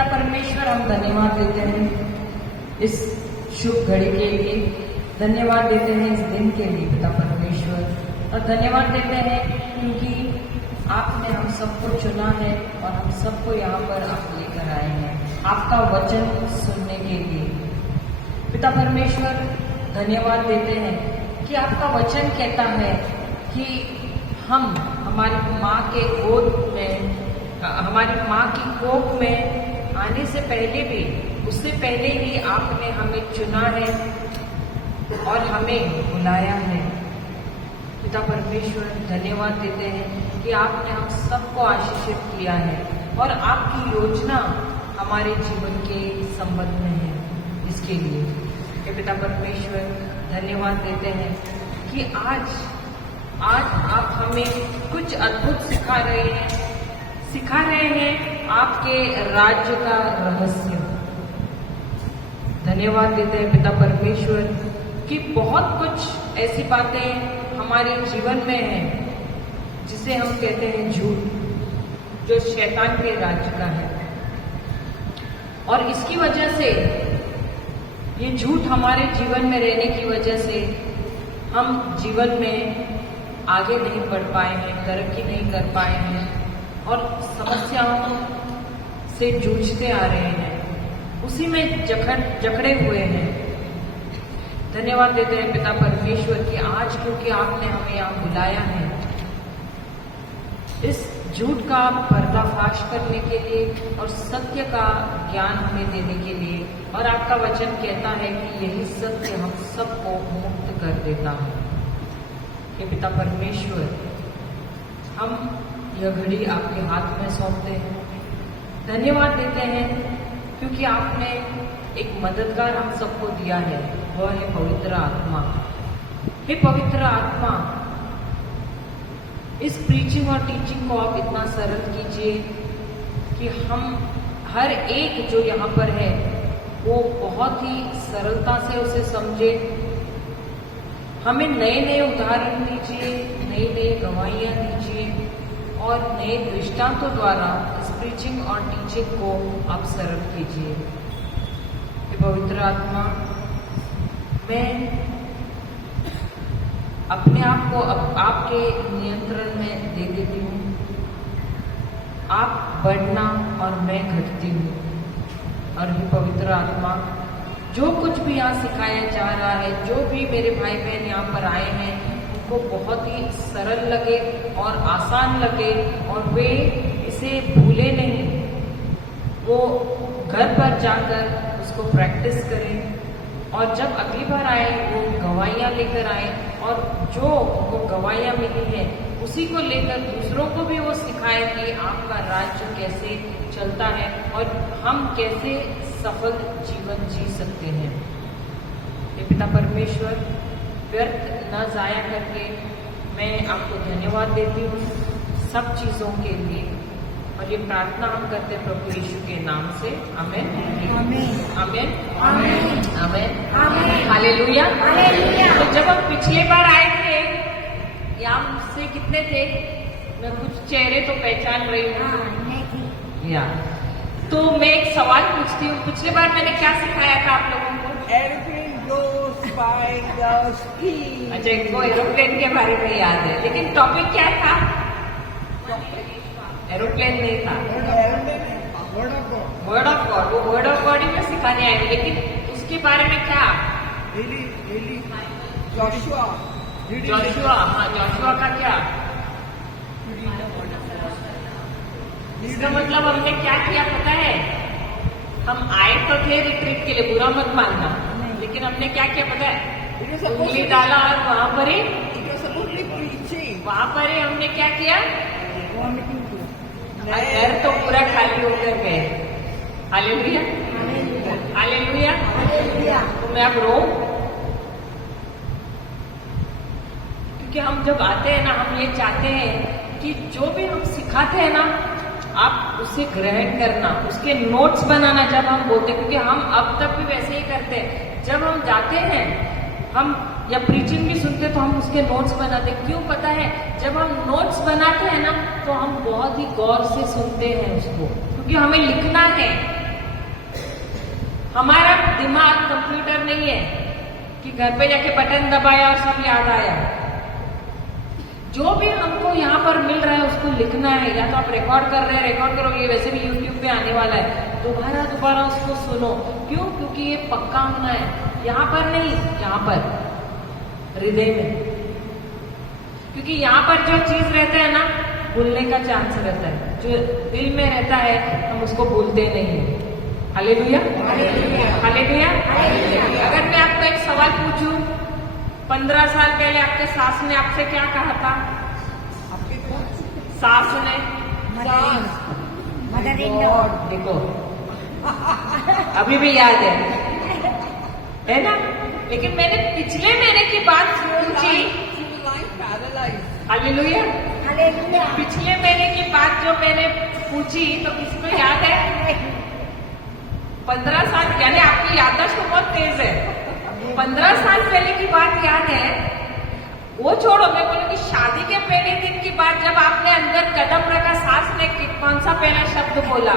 पिता परमेश्वर, हम धन्यवाद देते हैं इस शुभ घड़ी के लिए, धन्यवाद देते हैं इस दिन के लिए पिता परमेश्वर, और धन्यवाद देते हैं क्योंकि आपने हम सबको चुना है और हम सबको यहाँ पर आप लेकर आए हैं आपका वचन सुनने के लिए। पिता परमेश्वर, धन्यवाद देते हैं कि आपका वचन कहता है कि हम हमारी माँ के गोद में, हमारी माँ की कोख में आने से पहले भी, उससे पहले ही आपने हमें चुना है और हमें बुलाया है। पिता परमेश्वर, धन्यवाद देते हैं कि आपने हम सबको आशीषित किया है और आपकी योजना हमारे जीवन के संबंध में है। इसके लिए हे पिता परमेश्वर, धन्यवाद देते हैं कि आज आप हमें कुछ अद्भुत सिखा रहे हैं आपके राज्य का रहस्य। धन्यवाद देते हैं पिता परमेश्वर कि बहुत कुछ ऐसी बातें हमारे जीवन में है जिसे हम कहते हैं झूठ, जो शैतान के राज्य का है, और इसकी वजह से, ये झूठ हमारे जीवन में रहने की वजह से हम जीवन में आगे नहीं बढ़ पाए हैं, तरक्की नहीं कर पाए हैं और समस्याओं से जूझते आ रहे हैं, उसी में जकड़े हुए हैं। धन्यवाद देते हैं पिता परमेश्वर कि आज क्योंकि आपने हमें यहाँ बुलाया है इस झूठ का पर्दाफाश करने के लिए और सत्य का ज्ञान हमें देने के लिए, और आपका वचन कहता है कि यही सत्य हम सबको मुक्त कर देता है। कि पिता परमेश्वर, हम यह घड़ी आपके हाथ में सौंपते हैं। धन्यवाद देते हैं क्योंकि आपने एक मददगार हम सबको दिया है, वह है पवित्र आत्मा। हे पवित्र आत्मा, इस प्रीचिंग और टीचिंग को आप इतना सरल कीजिए कि हम हर एक जो यहाँ पर है वो बहुत ही सरलता से उसे समझे। हमें नए नए उदाहरण दीजिए, नई नई गवाहियाँ दीजिए और नए दृष्टांतों द्वारा इस प्रीचिंग और टीचिंग को आप सरल कीजिए। पवित्र आत्मा, मैं अपने आप को आपके नियंत्रण में दे देती हूँ। आप बढ़ना और मैं घटती हूँ। और हे पवित्र आत्मा, जो कुछ भी यहाँ सिखाया जा रहा है, जो भी मेरे भाई बहन यहाँ पर आए हैं, उनको बहुत ही सरल लगे और आसान लगे और वे इसे भूले नहीं। वो घर पर जाकर उसको प्रैक्टिस करें और जब अगली बार आए वो गवाहियाँ लेकर आए और जो उनको गवाहियाँ मिली है उसी को लेकर दूसरों को भी वो सिखाए कि आपका राज्य कैसे चलता है और हम कैसे सफल जीवन जी सकते हैं। ये पिता परमेश्वर, व्यर्थ न जाया करके मैं आपको धन्यवाद देती हूँ सब चीज़ों के लिए, और ये प्रार्थना हम करते हैं प्रभु यीशु के नाम से। आमेन, आमेन, आमेन, आमेन, आमेन, हालेलुया। तो जब हम पिछले बार आए थे, यहाँ से कितने थे? मैं कुछ चेहरे तो पहचान रही हूँ या, तो मैं एक सवाल पूछती हूँ, पिछले बार मैंने क्या सिखाया था आप लोगों को? Airplane goes by the speed. अच्छा, इनको एरोप्लेन के बारे में याद है, लेकिन टॉपिक क्या था? एरोप्लेन नहीं था, वर्ड ऑफ गॉड। वो वर्ड ऑफ गॉड ही में सिखाने आए, लेकिन उसके बारे में क्या? जोशुआ। हाँ, जोशुआ का क्या? इसका मतलब हमने क्या किया पता है? हम आए तो थे रिट्रीट के लिए, बुरा मत मानना, लेकिन हमने क्या किया पता है? उंगली डाला और वहां पर ही हमने क्या किया? घर तो पूरा खाली होकर गए। Hallelujah, hallelujah. तो मैं अब रो, क्योंकि हम जब आते हैं ना, हम ये चाहते हैं कि जो भी हम सिखाते हैं ना, आप उसे ग्रहण करना, उसके नोट्स बनाना जब हम बोलते हैं, क्योंकि हम अब तक भी वैसे ही करते हैं। जब हम जाते हैं, हम या प्रीचिंग भी सुनते तो हम उसके नोट्स बनाते। क्यों पता है? जब हम नोट्स बनाते हैं ना, तो हम बहुत ही गौर से सुनते हैं उसको, क्योंकि हमें लिखना है। हमारा दिमाग कंप्यूटर नहीं है कि घर पे जाके बटन दबाया और सब याद आया। जो भी हमको यहाँ पर मिल रहा है उसको लिखना है, या तो आप रिकॉर्ड कर रहे हैं, रिकॉर्ड करोगे, वैसे भी यूट्यूब पे आने वाला है, दोबारा उसको सुनो। क्यों? क्योंकि ये पक्का होना है, यहाँ पर नहीं, यहाँ पर हृदय में। क्योंकि यहाँ पर जो चीज रहता है ना, भूलने का चांस रहता है। जो दिल में रहता है हम उसको भूलते नहीं है। Hallelujah, hallelujah. अगर मैं आपको एक सवाल पूछूं, 15 साल पहले आपके सास ने आपसे क्या कहा था? सास ने मदर इन लॉ। देखो अभी भी याद है ना? लेकिन मैंने पिछले महीने की बात पूछी। Hallelujah, hallelujah. पिछले महीने की बात जो मैंने पूछी तो किसको याद है? 15 साल, यानी आपकी याददाश्त तो बहुत तेज है। 15 साल पहले की बात याद है। वो छोड़ो, मैं बोलूं कि शादी के पहले दिन की बात, जब आपने अंदर कदम रखा, सास ने कौन सा पहला शब्द बोला?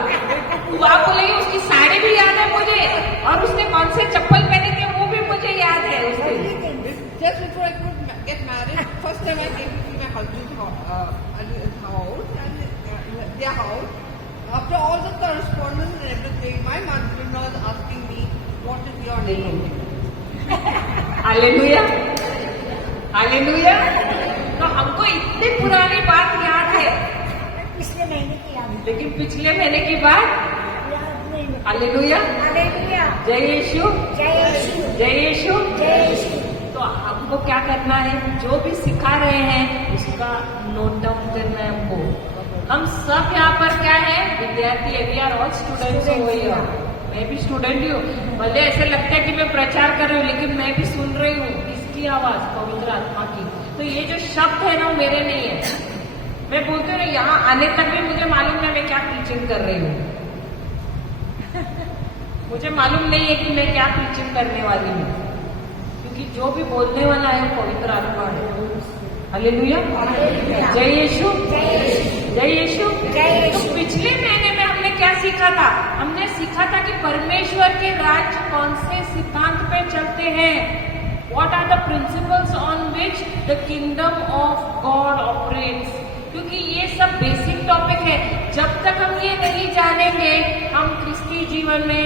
तो आप बोलेंगे उसकी साड़ी भी याद है मुझे, और उसने कौन से चप्पल पहने थे वो भी मुझे याद है उसके। Just before I could get married, first time I came to see my husband's house and their house. After all the correspondence and everything, my mother-in-law was asking me, "What is your name?" Hallelujah, hallelujah. तो हमको इतनी पुरानी बात याद है, पिछले महीने की याद है। लेकिन पिछले महीने की बात, याद नहीं। Hallelujah, hallelujah. जय यीशु, जय यीशु, जय यीशु। जय यीशु। तो हमको क्या करना है? जो भी सिखा रहे हैं उसका नोट डाउन करना है हमको। हम सब यहाँ पर क्या है? विद्यार्थी है। We are all students over here. मैं भी स्टूडेंट ही हूँ। भले ऐसे लगता है कि मैं प्रचार कर रही हूँ, लेकिन मैं भी सुन रही हूँ किसकी आवाज? पवित्र आत्मा की। तो ये जो शब्द है ना, वो मेरे नहीं है। मैं बोलती हूँ, यहाँ आने तक भी मुझे मालूम है मैं क्या टीचिंग कर रही हूँ। मुझे मालूम नहीं है कि मैं क्या टीचिंग करने वाली हूँ, क्योंकि जो भी बोलने वाला है वो पवित्र आत्मा है। हालेलुया, जय यीशु, जय यीशु। तो पिछले महीने में हमने क्या सीखा था? हमने सीखा था कि परमेश्वर के राज्य कौन से सिद्धांत पे चलते हैं। What are the principles on which the kingdom of God operates? क्योंकि ये सब बेसिक टॉपिक है। जब तक हम ये नहीं जानेंगे, हम क्रिस्ती जीवन में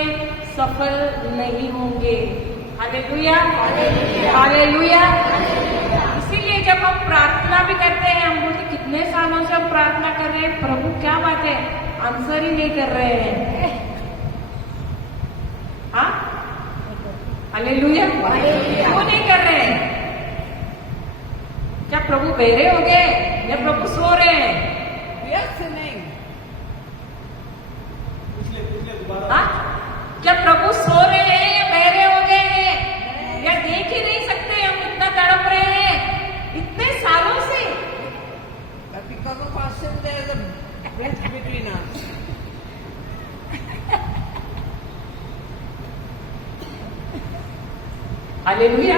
सफल नहीं होंगे। Hallelujah, hallelujah. इसीलिए जब हम प्रार्थना भी करते हैं, हम बोलते कितने सालों से हम प्रार्थना कर रहे हैं, प्रभु क्या बात है, आंसर ही नहीं कर रहे हैं। हाँ, हालेलुया, क्यों नहीं कर रहे हैं? क्या प्रभु बहरे हो गए या प्रभु सो रहे हैं? We are sinning. हाँ, क्या प्रभु सो रहे हैं या बहरे हो गए हैं, या देख ही नहीं सकते? हम इतना तड़प रहे हैं इतने सालों से। But because of our sin, there is a bridge between us. Hallelujah,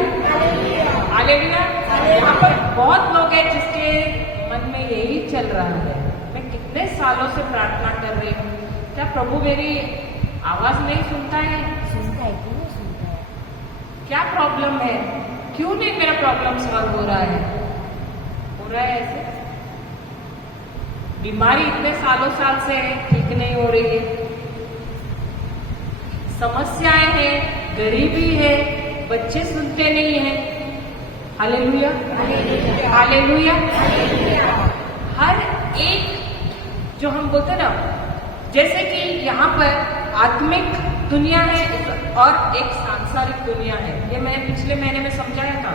hallelujah. यहाँ पर बहुत लोग हैं जिसके मन में यही चल रहा है, मैं कितने सालों से प्रार्थना कर रही हूँ, क्या प्रभु मेरी आवाज नहीं सुनता है? सुनता है, क्यों नहीं सुनता है? क्या प्रॉब्लम है? क्यों नहीं मेरा प्रॉब्लम सॉल्व हो रहा है? हो रहा है ऐसे। बीमारी इतने सालों साल से है, ठीक नहीं हो रही है। समस्याएं हैं, गरीबी है, बच्चे सुनते नहीं हैं। Hallelujah, hallelujah. हर एक जो हम बोलते ना, जैसे कि यहाँ पर आत्मिक दुनिया है और एक सांसारिक दुनिया है। ये मैंने पिछले महीने में समझाया था।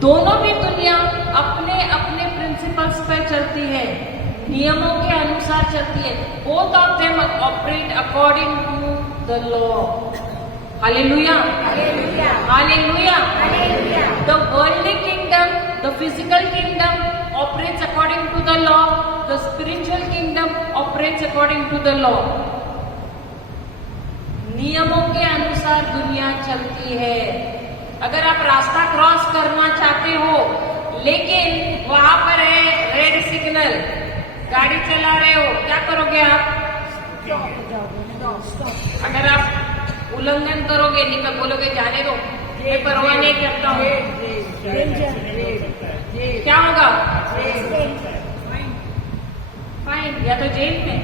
दोनों भी दुनिया अपने अपने प्रिंसिपल्स पर चलती है, नियमों के अनुसार चलती है। Both of them operate according to the law. Hallelujah, hallelujah. The worldly kingdom, the physical kingdom operates according to the law. The spiritual kingdom operates according to the law. नियमों के अनुसार दुनिया चलती है। अगर आप रास्ता क्रॉस करना चाहते हो, लेकिन वहां पर है रेड सिग्नल, गाड़ी चला रहे हो, क्या करोगे आप? स्टॉप अगर आप उल्लंघन करोगे, निकल बोलोगे जाने दो, मैं परवाह नहीं करता हूँ, क्या होगा? फाइन या तो जेल में।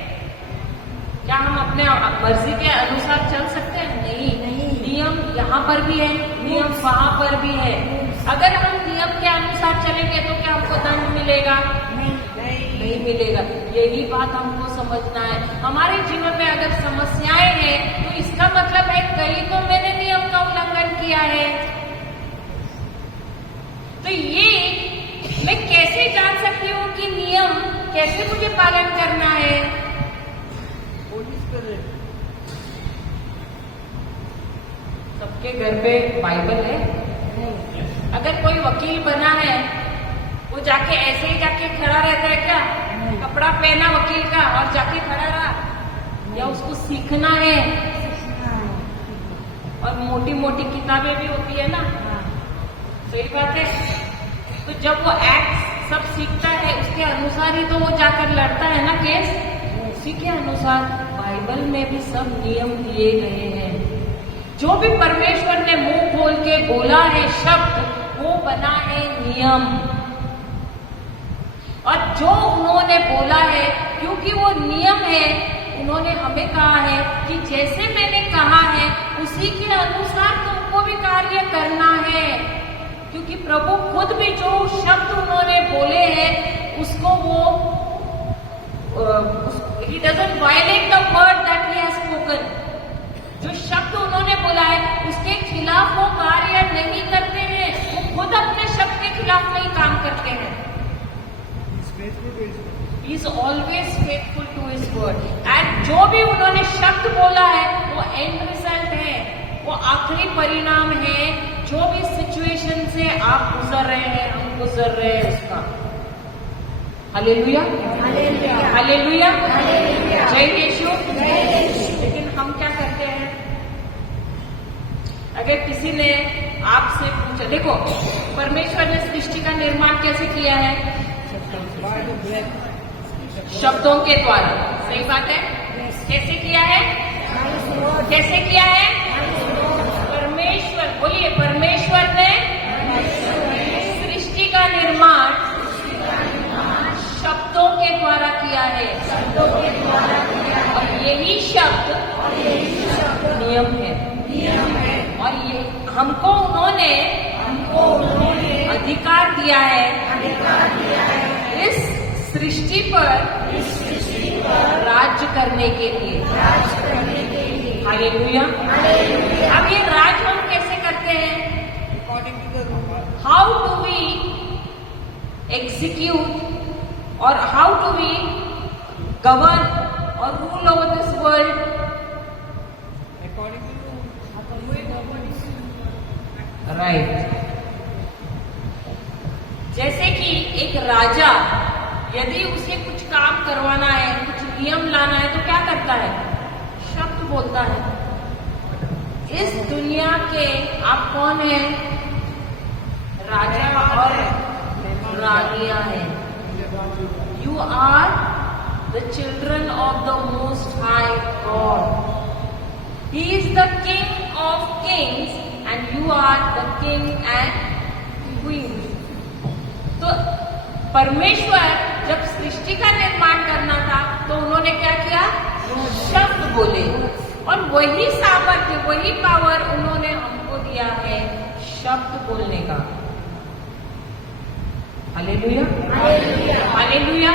क्या हम अपने मर्जी के अनुसार चल सकते हैं? नहीं। नियम यहाँ पर भी है, नियम वहाँ पर भी है। अगर हम नियम के अनुसार चलेंगे तो क्या हमको दंड मिलेगा? नहीं मिलेगा। यही बात हमको समझना है। हमारे जीवन में अगर समस्याएं हैं तो इसका मतलब है कहीं तो मैंने नियम का उल्लंघन किया है। तो ये मैं कैसे जान सकती हूँ कि नियम कैसे मुझे पालन करना है? सबके घर पे बाइबल है? अगर कोई वकील बना है वो जाके ऐसे ही जाके खड़ा रहता है क्या? कपड़ा पहना वकील का और जाके खड़ा रहा? या उसको सीखना है? और मोटी मोटी किताबें भी होती है ना, सही बात है। तो जब वो एक्ट सब सीखता है उसके अनुसार ही तो वो जाकर लड़ता है ना केस। उसी के अनुसार बाइबल में भी सब नियम दिए गए हैं। जो भी परमेश्वर ने मुंह खोल के बोला है शब्द, वो बना है नियम। और जो उन्होंने बोला है, क्योंकि वो नियम है, उन्होंने हमें कहा है कि जैसे मैंने कहा है उसी के अनुसार तुमको भी कार्य करना है। क्योंकि प्रभु खुद भी जो शब्द उन्होंने बोले हैं उसको वो he doesn't violate the word that he has spoken। जो शब्द उन्होंने बोला है उसके खिलाफ वो कार्य नहीं करते हैं। वो खुद अपने शब्द के खिलाफ नहीं काम करते हैं। He is always faithful to his word। And जो भी उन्होंने शब्द बोला है वो एंड रिजल्ट है, वो आखिरी परिणाम है। जो भी सिचुएशन से आप गुजर रहे हैं, हम गुजर रहे हैं उसका। हालेलुया, हालेलुया, जय यीशु। लेकिन हम क्या करते हैं? अगर किसी ने आपसे पूछा, देखो परमेश्वर ने सृष्टि का निर्माण कैसे किया है? शब्दों के द्वारा, सही बात है। कैसे किया है? कैसे किया है? परमेश्वर, बोलिए, परमेश्वर ने सृष्टि का निर्माण शब्दों के द्वारा किया है। और यही शब्द नियम है। और ये हमको उन्होंने अधिकार दिया है इस सृष्टि पर राज्य करने के लिए। हालेलुया। अब ये राज हम कैसे करते हैं? हाउ डू वी एग्जीक्यूट और हाउ डू वी गवर्न और rule over this world? Right. जैसे कि एक राजा यदि उसे कुछ काम करवाना है, कुछ नियम लाना है, तो क्या करता है? शब्द बोलता है। इस दुनिया के आप कौन हैं? राजा और रानियां हैं। You are the children of the most high God. He is the king of kings and you are the king and queen. तो परमेश्वर जब सृष्टि का निर्माण करना था तो उन्होंने क्या किया? शब्द बोले। और वही सामर्थ्य, वही पावर उन्होंने हमको दिया है शब्द बोलने का। Hallelujah, hallelujah.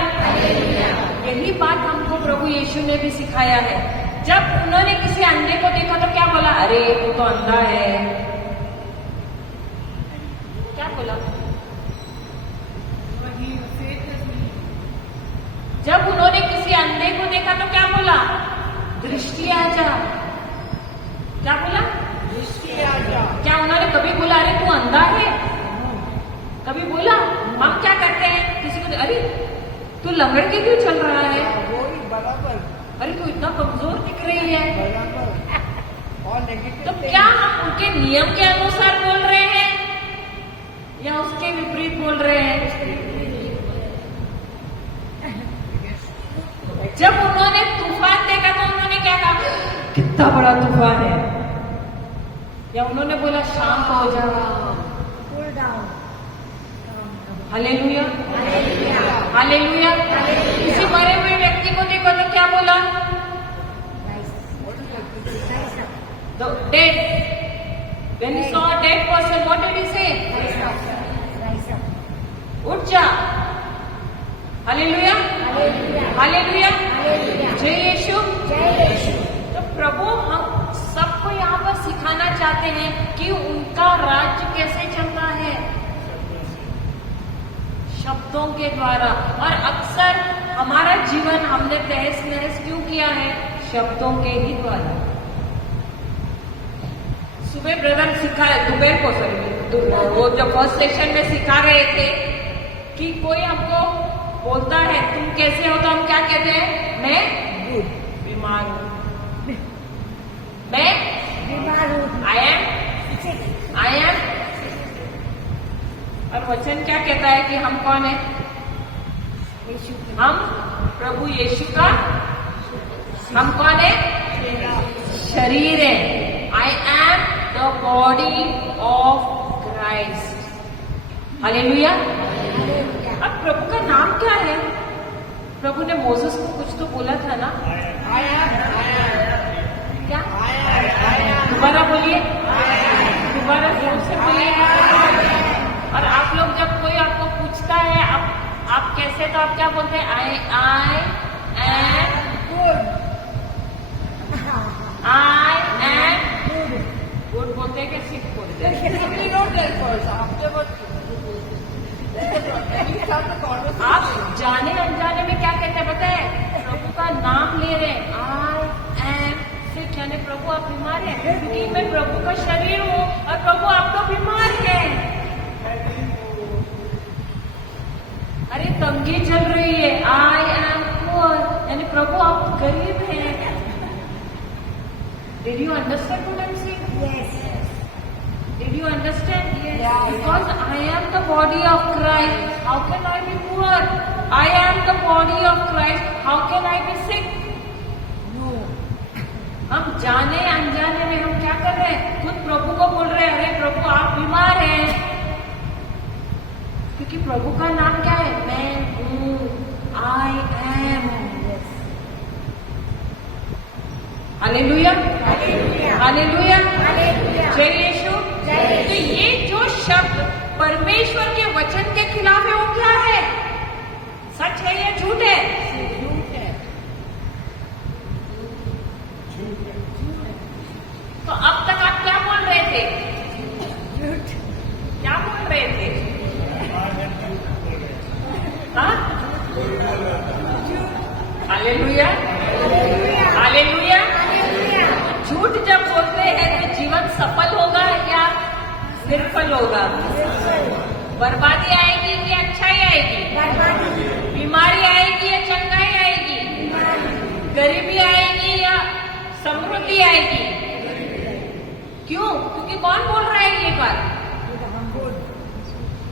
यही बात हमको प्रभु यीशु ने भी सिखाया है। जब उन्होंने किसी अंधे को देखा तो क्या बोला? अरे तू तो अंधा है। क्या बोला? जब उन्होंने किसी अंधे को देखा तो क्या बोला? दृष्टि आ जा। क्या बोला? दृष्टि आ जा। क्या उन्होंने कभी बोला अरे तू अंधा है? कभी बोला? हम क्या करते हैं किसी को, अरे तू लंगड़ के क्यों चल रहा है? बराबर। अरे तू इतना कमजोर दिख रही है। बराबर। और नेगेटिव। तो क्या हम उनके नियम के अनुसार बोल रहे हैं या उसके विपरीत बोल रहे हैं? जब उन्होंने तूफान देखा तो कितना बड़ा तूफान है, या उन्होंने बोला शांत हो जा। Cool down. Hallelujah, Hallelujah. Hallelujah. किसी मरे हुए व्यक्ति को देखो तो क्या बोला? Rise up. Rise up. The dead. When he saw a dead person, what did he say? Rise up. Rise up. उठ जा। Hallelujah, Hallelujah. हालेलुया। Hallelujah. जय यीशु। जय यीशु। तो प्रभु हम सबको यहाँ पर सिखाना चाहते हैं कि उनका राज्य कैसे चलता है, शब्दों के द्वारा। और अक्सर हमारा जीवन हमने तहस नहस क्यों किया है? शब्दों के ही द्वारा। सुबह ब्रदर सिखाए, दोपहर को सॉरी, वो जब फर्स्ट सेशन में सिखा रहे थे कि कोई हमको बोलता है तुम कैसे हो, तो हम क्या कहते हैं? मैं बीमार हूं, मैं बीमार हूँ। I am. और वचन क्या कहता है कि हम कौन है? यीशु। हम प्रभु यीशु का हम कौन है? शरीर है। I am the body of Christ. Hallelujah. Hallelujah. अब प्रभु का नाम क्या है? प्रभु ने मोसेस को कुछ तो बोला था ना? क्या? दोबारा बोलिए, दोबारा जोर से बोलिए। और आप लोग जब कोई आपको पूछता है आप कैसे, तो आप क्या बोलते हैं? आई एम गुड बोलते हैं कि सिख बोलते हैं? We don't tell first. Afterwards, we start the conversation. आप जाने अनजाने में क्या कहते हैं पता है? प्रभु का नाम ले रहे हैं, आई एम सिक, यानी प्रभु आप बीमार हैं, क्योंकि मैं प्रभु का शरीर हूँ और प्रभु आप तो बीमार हैं। अरे तंगी चल रही है, आई एम पुअर, यानी प्रभु आप गरीब हैं। Did you understand what I'm saying? Yes. Did you understand? Yes. Yeah. Because I am the body of Christ. How can I be poor? I am the body of Christ. How can I be sick? No. हम जाने अनजाने में हम क्या कर रहे हैं? खुद प्रभु को बोल रहे हैं, अरे प्रभु आप बीमार हैं, क्योंकि प्रभु का नाम क्या है? मैं हूँ, I am. Hallelujah, Hallelujah. Hallelujah, Hallelujah. जय यीशु। जय यीशु। तो ये जो शब्द परमेश्वर के वचन के खिलाफ है, वो क्या है? सच है या झूठ है? झूठ है। तो अब तक आप क्या बोल रहे थे? Good. क्या बोल रहे थे? हाँ? Hallelujah, Hallelujah. हालेलुया। Hallelujah. झूठ जब बोलते हैं तो जीवन सफल होगा या निर्फल होगा? बर्बादी आएगी कि अच्छाई आएगी? बर्बादी। बीमारी आएगी या चंगाई आएगी? बीमारी। गरीबी आएगी या समृद्धि आएगी? क्यों? क्योंकि कौन बोल रहा है ये बात?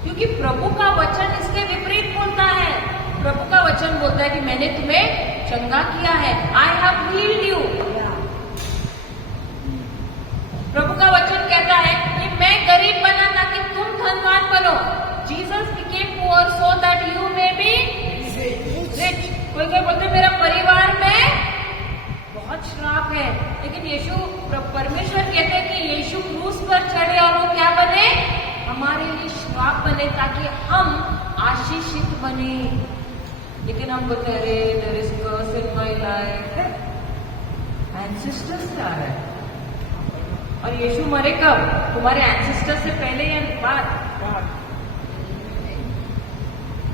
क्योंकि प्रभु का वचन इसके विपरीत बोलता है। प्रभु का वचन बोलता है कि मैंने तुम्हें चंगा किया है, आई हैव हील्ड यू। प्रभु का वचन कहता है कि मैं गरीब बना ताकि तुम धनवान बनो। Jesus became poor so that you may be rich. कोई कोई बोलते मेरा परिवार में बहुत श्राप है, लेकिन यीशु परमेश्वर कहते हैं कि यीशु क्रूस पर चढ़े और वो क्या बने? हमारे लिए श्राप बने ताकि हम आशीषित बने। लेकिन हम बोलते हैं अरे there is curse in my life. Ancestors क्या है? और यीशु मरे कब? तुम्हारे एंसेस्टर से पहले या बाद?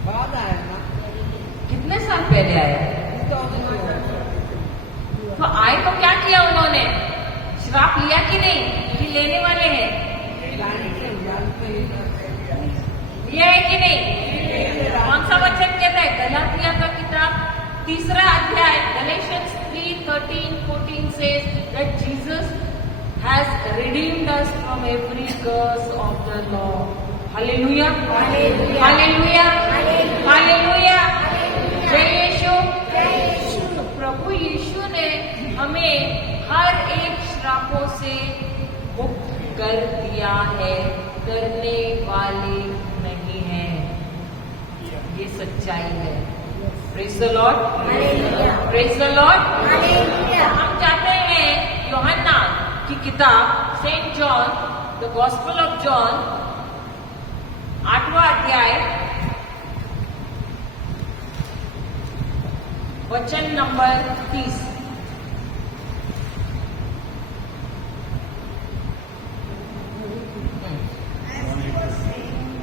बाद आया ना। कितने साल पहले आया? 2002। तो आए तो क्या किया उन्होंने? श्राप लिया कि नहीं? कि लेने वाले हैं? लिया है कि नहीं? कौन सा वचन कहता है? गलातिया का किताब 3 अध्याय Galatians 3:13-14 says that Jesus has redeemed us from every curse of the law. Hallelujah. Hallelujah. Hallelujah. Hallelujah. Hallelujah. Hallelujah. जय यीशु। जय यीशु। तो प्रभु यीशु ने हमें हर एक श्रापों से मुक्त कर दिया है, करने वाले नहीं हैं। ये सच्चाई है। Praise the Lord, praise the Lord. हम जाते हैं यूहन्ना की किताब saint John, the gospel of John, 8वां अध्याय, वचन number 30।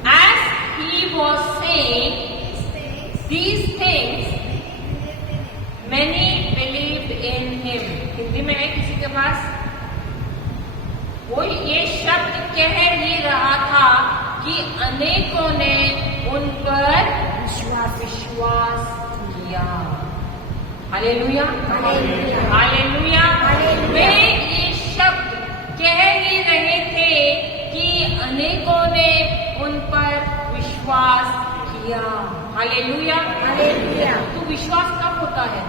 As he was saying these things, many believed in him. Hindi में है किसी के पास? वो ये शब्द कह ही रहा था कि अनेकों ने उन पर विश्वास किया। Hallelujah, hallelujah. वे ये शब्द कह ही रहे थे कि अनेकों ने उन पर विश्वास किया। हालेलुया, तो विश्वास कब होता है?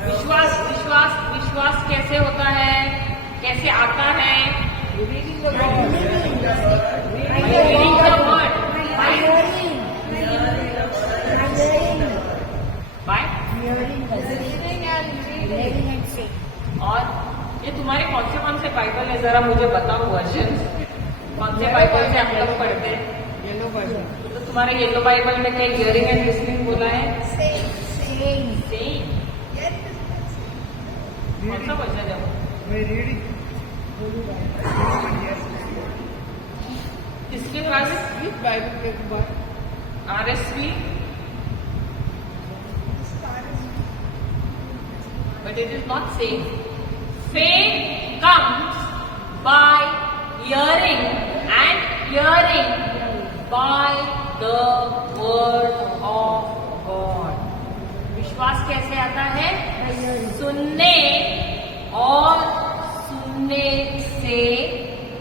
विश्वास विश्वास विश्वास कैसे होता है, कैसे आता है? Reading the word, by और ये तुम्हारे कौन से बाइबल है, जरा मुझे बताओ वर्जन। कौन से बाइबल से आप लोग पढ़ते हैं? Yellow Bible. तो तुम्हारे येलो बाइबल में कहीं हियरिंग एंड लिसनिंग बोला है? सेइंग। कौन सा वर्जन है? किसके पास? Which Bible के बाद? RSV, but it is not saying. Faith comes by hearing and hearing by the word of God. विश्वास कैसे आता है? सुनने और सुनने से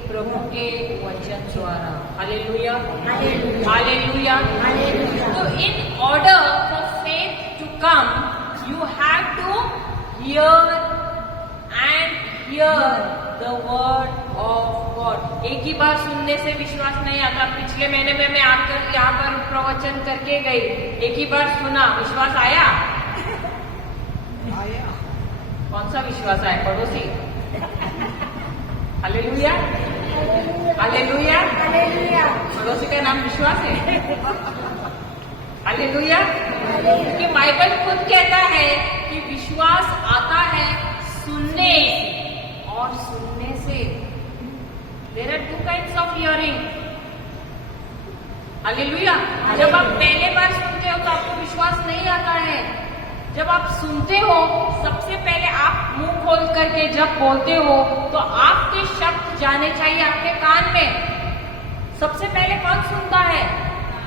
प्रभु के वचन द्वारा। Hallelujah, hallelujah. तो in order for faith to come, you have to hear and hear the word of God. एक ही बार सुनने से विश्वास नहीं आता। पिछले महीने में मैं आकर यहाँ पर प्रवचन करके गई, एक ही बार सुना, विश्वास आया? कौन सा विश्वास आया? पड़ोसी। Hallelujah, hallelujah. पड़ोसी का नाम विश्वास है। हालेलुया। क्योंकि बाइबल खुद कहता है कि विश्वास आता है सुनने और सुनने से। There are 2 kinds of hearing। Hallelujah. जब आप पहले बार सुनते हो तो आपको विश्वास नहीं आता है। जब आप सुनते हो, सबसे पहले आप मुंह खोल करके जब बोलते हो तो आपके शब्द जाने चाहिए आपके कान में। सबसे पहले कौन सुनता है?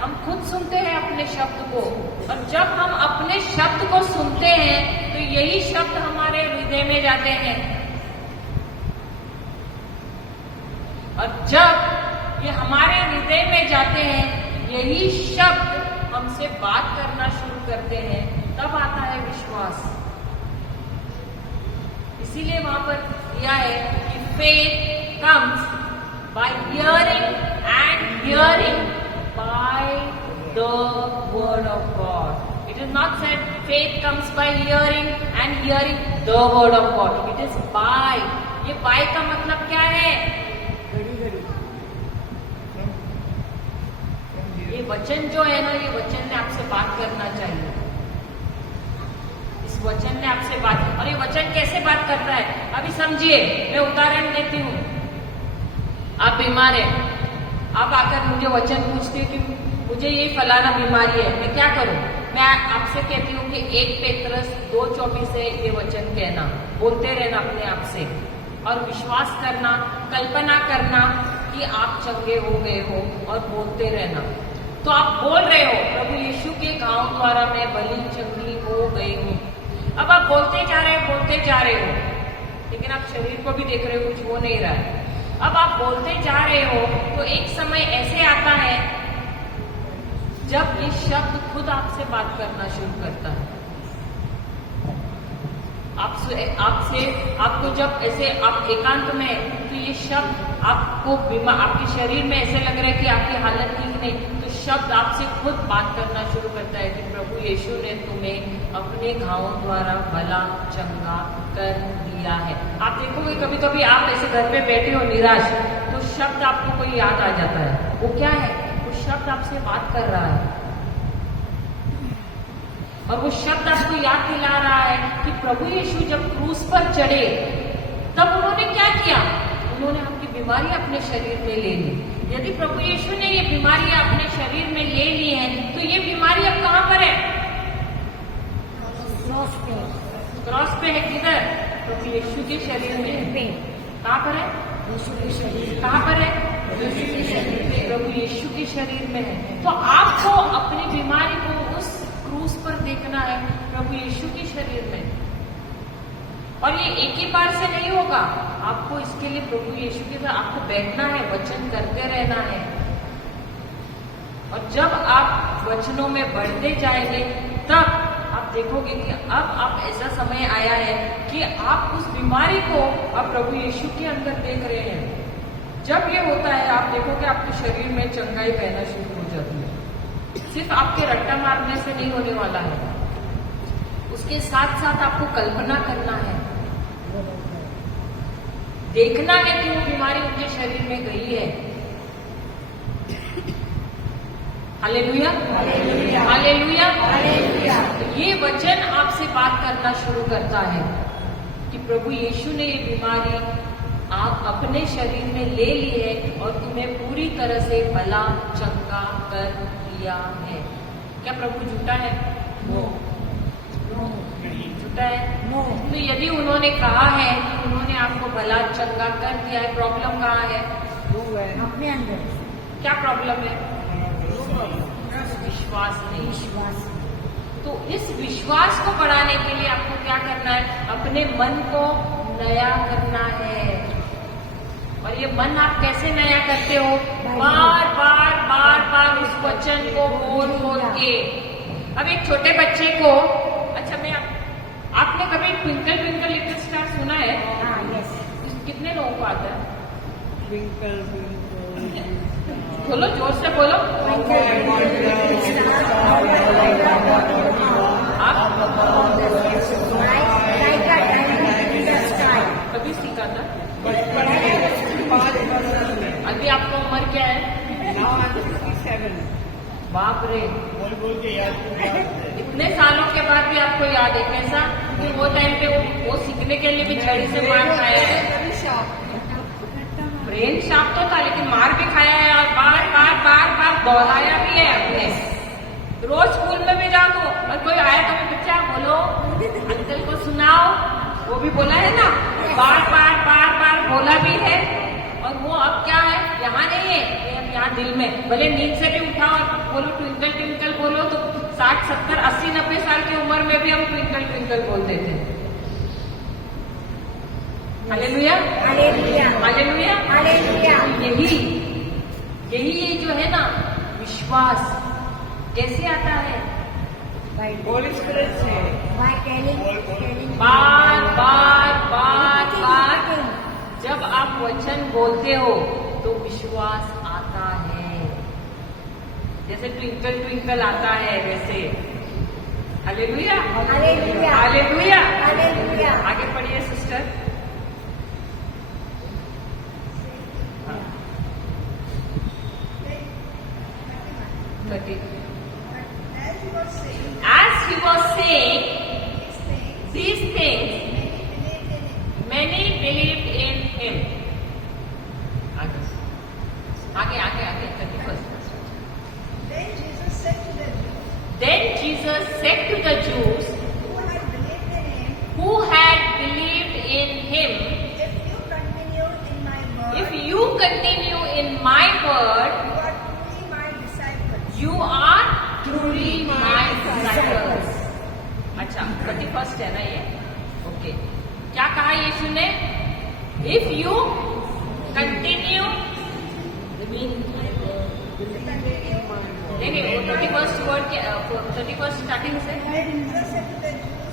हम खुद सुनते हैं अपने शब्द को। और जब हम अपने शब्द को सुनते हैं तो यही शब्द हमारे हृदय में जाते हैं। और जब ये हमारे हृदय में जाते हैं, यही शब्द हमसे बात करना शुरू करते हैं, तब आता है विश्वास। इसीलिए वहां पर दिया है कि faith comes by hearing and hearing by the word of God. It is not said faith comes by hearing and hearing the word of God. It is by. ये बाय का मतलब क्या है? ये वचन जो है ना, ये वचन ने आपसे बात करना चाहिए। इस वचन ने आपसे बात, और ये वचन कैसे बात करता है? अभी समझिए, मैं उदाहरण देती हूँ। आप बीमार हैं, आप आकर मुझे वचन पूछते हो कि मुझे ये फलाना बीमारी है, मैं क्या करूं? मैं आपसे कहती हूँ कि 1 पेत्रस 2:24 से ये वचन कहना, बोलते रहना अपने आप से, और विश्वास करना, कल्पना करना कि आप चंगे हो गए हो, और बोलते रहना। तो आप बोल रहे हो, प्रभु यीशु के घाव द्वारा मैं भली चंगी हो गई हूँ। अब आप बोलते जा रहे हो, लेकिन आप शरीर को भी देख रहे हो, कुछ हो नहीं रहा है। अब आप बोलते जा रहे हो तो एक समय ऐसे आता है जब ये शब्द खुद आपसे बात करना शुरू करता है। आपको जब ऐसे आप एकांत में तो ये शब्द आपको आपके शरीर में ऐसे लग रहा है कि आपकी हालत ठीक नहीं, तो शब्द आपसे खुद बात करना शुरू करता है कि प्रभु यीशु ने तुम्हें अपने घावों द्वारा भला चंगा कर दिया है। आप देखोगे कभी कभी आप ऐसे घर पे बैठे हो निराश, तो शब्द आपको कोई याद आ जाता है। वो क्या है? वो शब्द आपसे बात कर रहा है और वो शब्द आपको याद दिला रहा है कि प्रभु यीशु जब क्रूस पर चढ़े तब उन्होंने क्या किया? उन्होंने आपकी बीमारी अपने शरीर में ले ली। यदि प्रभु यीशु ने ये बीमारी अपने शरीर में ले ली है तो ये बीमारी अब कहाँ पर है? क्रॉस पे है। किधर? प्रभु यीशु के शरीर में। कहाँ पर है? कहाँ पर है? प्रभु यीशु के शरीर में है। तो आपको अपनी बीमारी को उस क्रूस पर देखना है, प्रभु यीशु के शरीर में। और ये एक ही बार से नहीं होगा, आपको इसके लिए प्रभु यीशु के साथ आपको बैठना है, वचन करते रहना है। और जब आप वचनों में बढ़ते जाएंगे तब आप देखोगे कि अब ऐसा समय आया है कि आप उस बीमारी को अब प्रभु यीशु के अंदर देख रहे हैं। जब ये होता है आप देखोगे आपके शरीर में चंगाई बहना शुरू हो जाती है। सिर्फ आपके रट्टा मारने से नहीं होने वाला है, उसके साथ साथ आपको कल्पना करना है, देखना है कि वो बीमारी उनके शरीर में गई है। Hallelujah, hallelujah, hallelujah. ये वचन आपसे बात करना शुरू करता है कि प्रभु यीशु ने ये बीमारी आप अपने शरीर में ले ली है और तुम्हें पूरी तरह से भला चंगा कर दिया है। क्या प्रभु झूठा है? नो, झूठा है? नो। तो यदि उन्होंने कहा है कि उन्होंने आपको भला चंगा कर दिया है, प्रॉब्लम कहाँ है? अपने अंदर। क्या प्रॉब्लम है? विश्वास नहीं। विश्वास। तो इस विश्वास को बढ़ाने के लिए आपको क्या करना है? अपने मन को नया करना है। और ये मन आप कैसे नया करते हो? बार बार बार बार उस वचन को बोल बोल के। अब एक छोटे बच्चे को, अच्छा मैं आपने कभी ट्विंकल ट्विंकल लिटिल स्टार सुना है? हाँ, यस। कितने लोगों को आता है? Twinkle, बोलो, जोर से बोलो। कभी सीखा था? अभी आपका उम्र क्या है? 7। बाप रे, बोल के याद। इतने सालों के बाद भी आपको याद है? कैसा कि वो टाइम पे वो सीखने के लिए भी छड़ी से मार खाया है। ब्रेन शार्प तो था लेकिन मार भी खाया है और बार बार बार बार दोहराया भी है अपने। रोज स्कूल में भी जाओ तो और कोई आया तो बच्चा बोलो, अंकल को सुनाओ, वो भी बोला है ना, बार बार बार बार बोला भी है। और वो अब क्या है? यहाँ नहीं है, ये अब यहाँ दिल में। भले नींद से भी उठाओ और बोलो ट्विंकल ट्विंकल बोलो तो 60, 70, 80, 90 साल की उम्र में भी हम ट्विंकल ट्विंकल बोलते थे। Hallelujah, hallelujah, hallelujah, hallelujah. यही ये जो है ना विश्वास कैसे आता है? Holy Spirit से। बार बार बार बार जब आप वचन बोलते हो तो विश्वास आता है। जैसे ट्विंकल ट्विंकल आता है वैसे। Hallelujah, hallelujah, hallelujah, hallelujah. आगे पढ़िए sister. As he was saying these things, many believed in him. आगे आगे आगे 31st. Then Jesus said to the Jews Then Jesus said to the Jews who had believed in him, who had believed in him, if you continue in my word, if you continue in my word, you are truly you are truly my disciples. my disciples. अच्छा 31st है ना ये? Okay. क्या कहा यीशु ने? If you continue mean Believe in नहीं वो 31st word के 31st स्टार्टिंग से Jesus said to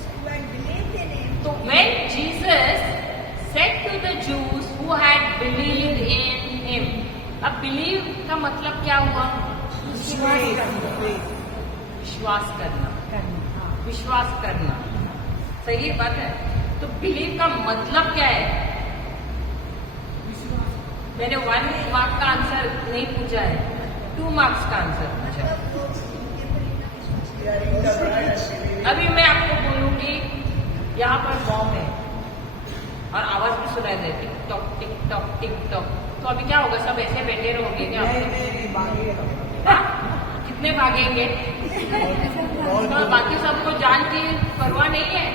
the Jews who had believed in him. तो when Jesus said to the Jews who had believed in him, अब believe का मतलब क्या हुआ? विश्वास करना, विश्वास करना, सही बात है। तो बिलीव का मतलब क्या है? मैंने 1 मार्क का आंसर नहीं पूछा है, 2 मार्क्स का आंसर पूछा है। अभी मैं आपको बोलूंगी यहाँ पर बॉम्ब है और आवाज भी सुनाई दे tick tock tick tock tick tock, तो अभी क्या होगा? सब ऐसे बैठे रहोगे क्या? हाँ? कितने भागेंगे? और बाकी सबको जान की परवाह नहीं है।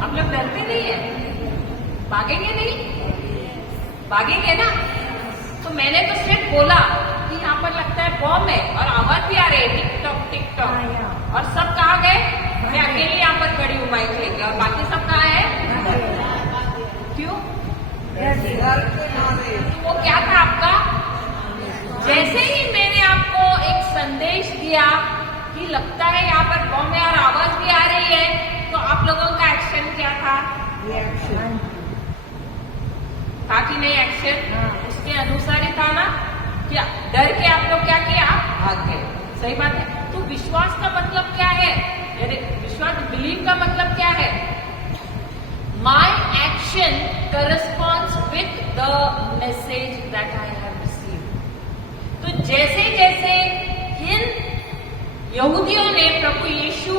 हम लोग डरते नहीं है, भागेंगे नहीं, भागेंगे ना। तो मैंने तो सिर्फ बोला कि यहाँ पर लगता है बॉम्ब है और आवाज भी आ रही है टिक टॉक टिक टॉक, और सब कहाँ गए? मैं अकेले यहाँ पर खड़ी हूँ माइक लेके, और बाकी सब कहाँ है? क्यों? वो क्या था आपका? जैसे ही मैंने आपको एक संदेश दिया कि लगता है यहाँ पर बॉम्ब है और आवाज भी आ रही है, तो आप लोगों का एक्शन क्या था? था कि नहीं एक्शन? उसके अनुसार ही था ना? क्या डर के आप लोग क्या किया? भाग गए। सही बात है। तो विश्वास का मतलब क्या है? विश्वास बिलीव का मतलब क्या है? My action corresponds with the message that I have received. तो जैसे जैसे इन यहूदियों ने प्रभु यीशु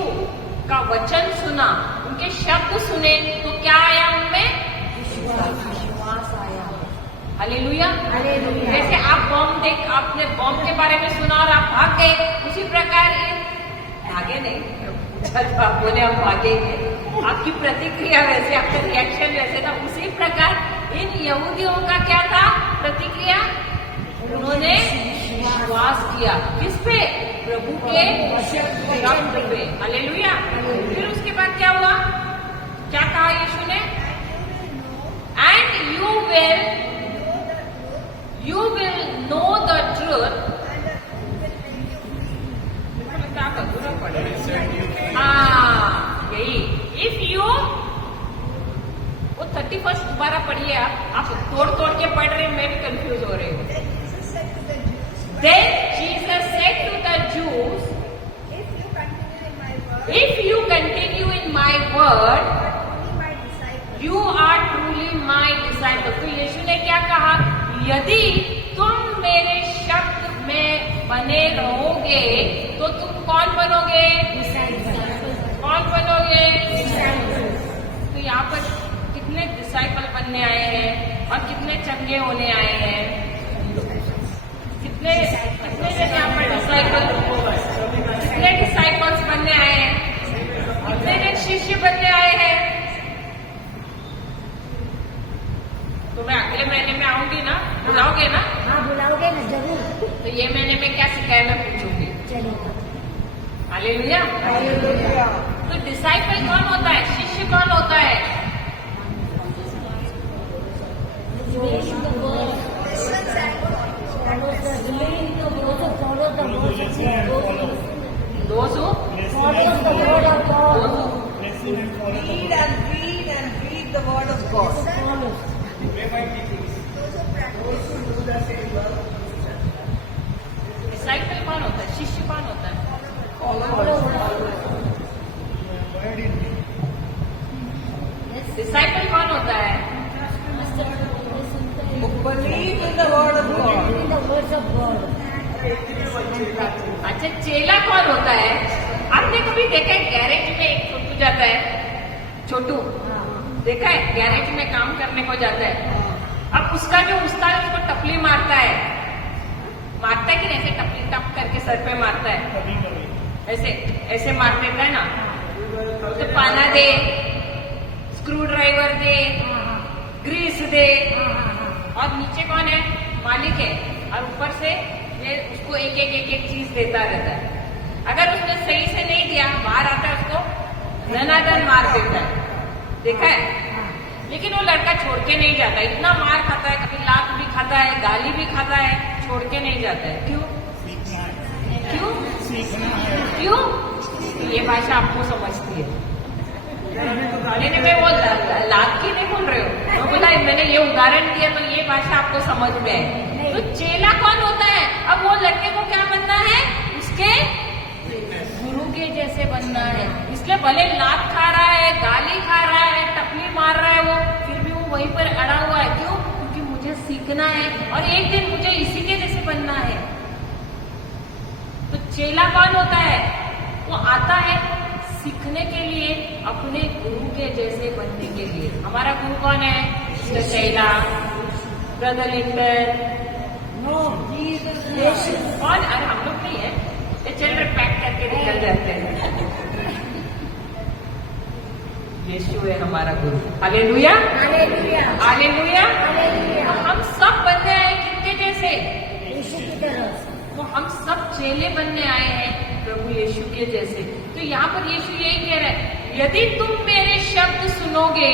का वचन सुना, उनके शब्द सुने, तो क्या आया उनमें? विश्वास आया। हालेलुया। जैसे आप आपने बॉम्ब के बारे में सुना और आप भाग गए, उसी प्रकार भागे नहीं, आप बोले हम भागेंगे, आपकी प्रतिक्रिया वैसे, आपका रिएक्शन वैसे था। उसी प्रकार इन यहूदियों का क्या था प्रतिक्रिया? उन्होंने विश्वास किया किस पे? प्रभु के शब्द पे। हालेलुया। फिर उसके बाद क्या हुआ? क्या कहा यीशु ने? And you will know the truth. हाँ यही। If you वो 31st दोबारा पढ़िए, आप तोड़ तोड़ के पढ़ रहे हैं, मैं भी कंफ्यूज हो रही हूँ। Then Jesus said to the Jews, if you continue in my word, you are truly my disciples. तो यीशु ने क्या कहा? यदि तुम मेरे शब्द में बने रहोगे तो तुम कौन बनोगे? कौन बनोगे? तो यहाँ पर कितने डिसाइपल बनने आए हैं और कितने चंगे होने आए हैं? कितने यहाँ पर डिसाइपल्स बनने आए हैं? कितने जन शिष्य बनने आए हैं? तो मैं अगले महीने में आऊंगी ना, बुलाओगे ना? हाँ बुलाओगे ना, जरूर। तो ये महीने में क्या सिखाया मैं पूछूंगी। चलेगा। हालेलुया। तो डिसाइपल कौन होता है? शिष्य कौन होता है? Those who follows the word of God. Read and read the word of God. Disciple कौन होता है? शिष्य कौन होता है? डिसाइपल कौन होता है? Believe in the word of God. In the words of God. अच्छा चेला कौन होता है? आपने कभी देखा है गैरेज में एक छोटू जाता है? छोटू देखा है? गैरेज में काम करने को जाता है। अब उसका जो उस्ताद उसको टपली मारता है कि नहीं? ऐसे टपली टप करके सर पे मारता है, ऐसे ऐसे मार देता है ना। तो पाना दे, स्क्रू ड्राइवर दे, ग्रीस दे, और नीचे कौन है? मालिक है, और ऊपर से ये उसको एक एक चीज देता रहता है। अगर उसने सही से नहीं दिया, बाहर आता है उसको धनाधन मार देता है। देखा है? लेकिन वो लड़का छोड़ के नहीं जाता, इतना मार खाता है, कभी लात भी खाता है, गाली भी खाता है, छोड़ के नहीं जाता है। क्यों? क्यों? ये भाषा आपको समझती है। नहीं, मैं वो लात की नहीं बोल रहे हो, मैं बोला मैंने ये उदाहरण दिया तो ये भाषा आपको समझ में है। तो चेला कौन होता है? अब वो लड़के को क्या बनना है? उसके गुरु के जैसे बनना है। इसलिए भले लात खा रहा है, गाली खा रहा है, टपली मार रहा है, वो फिर भी वो वहीं पर अड़ा हुआ है। क्यों? क्योंकि मुझे सीखना है और एक दिन मुझे इसी के जैसे बनना है। तो चेला कौन होता है? वो आता है सीखने के लिए, अपने गुरु के जैसे बनने के लिए। हमारा गुरु कौन है? मिस्टर चेला, ब्रदर लिंडन, नो Jesus. कौन? अरे हम लोग नहीं है, ये चिल्ड्रन पैक करके निकल जाते हैं। यीशु है हमारा गुरु। Hallelujah, hallelujah, hallelujah. हालेलुया। तो हम सब बनने आए किसके जैसे? यीशु की तरफ। तो हम सब चेले बनने आए हैं प्रभु यीशु के जैसे। तो यहाँ पर यीशु यही कह रहा है, यदि तुम मेरे शब्द सुनोगे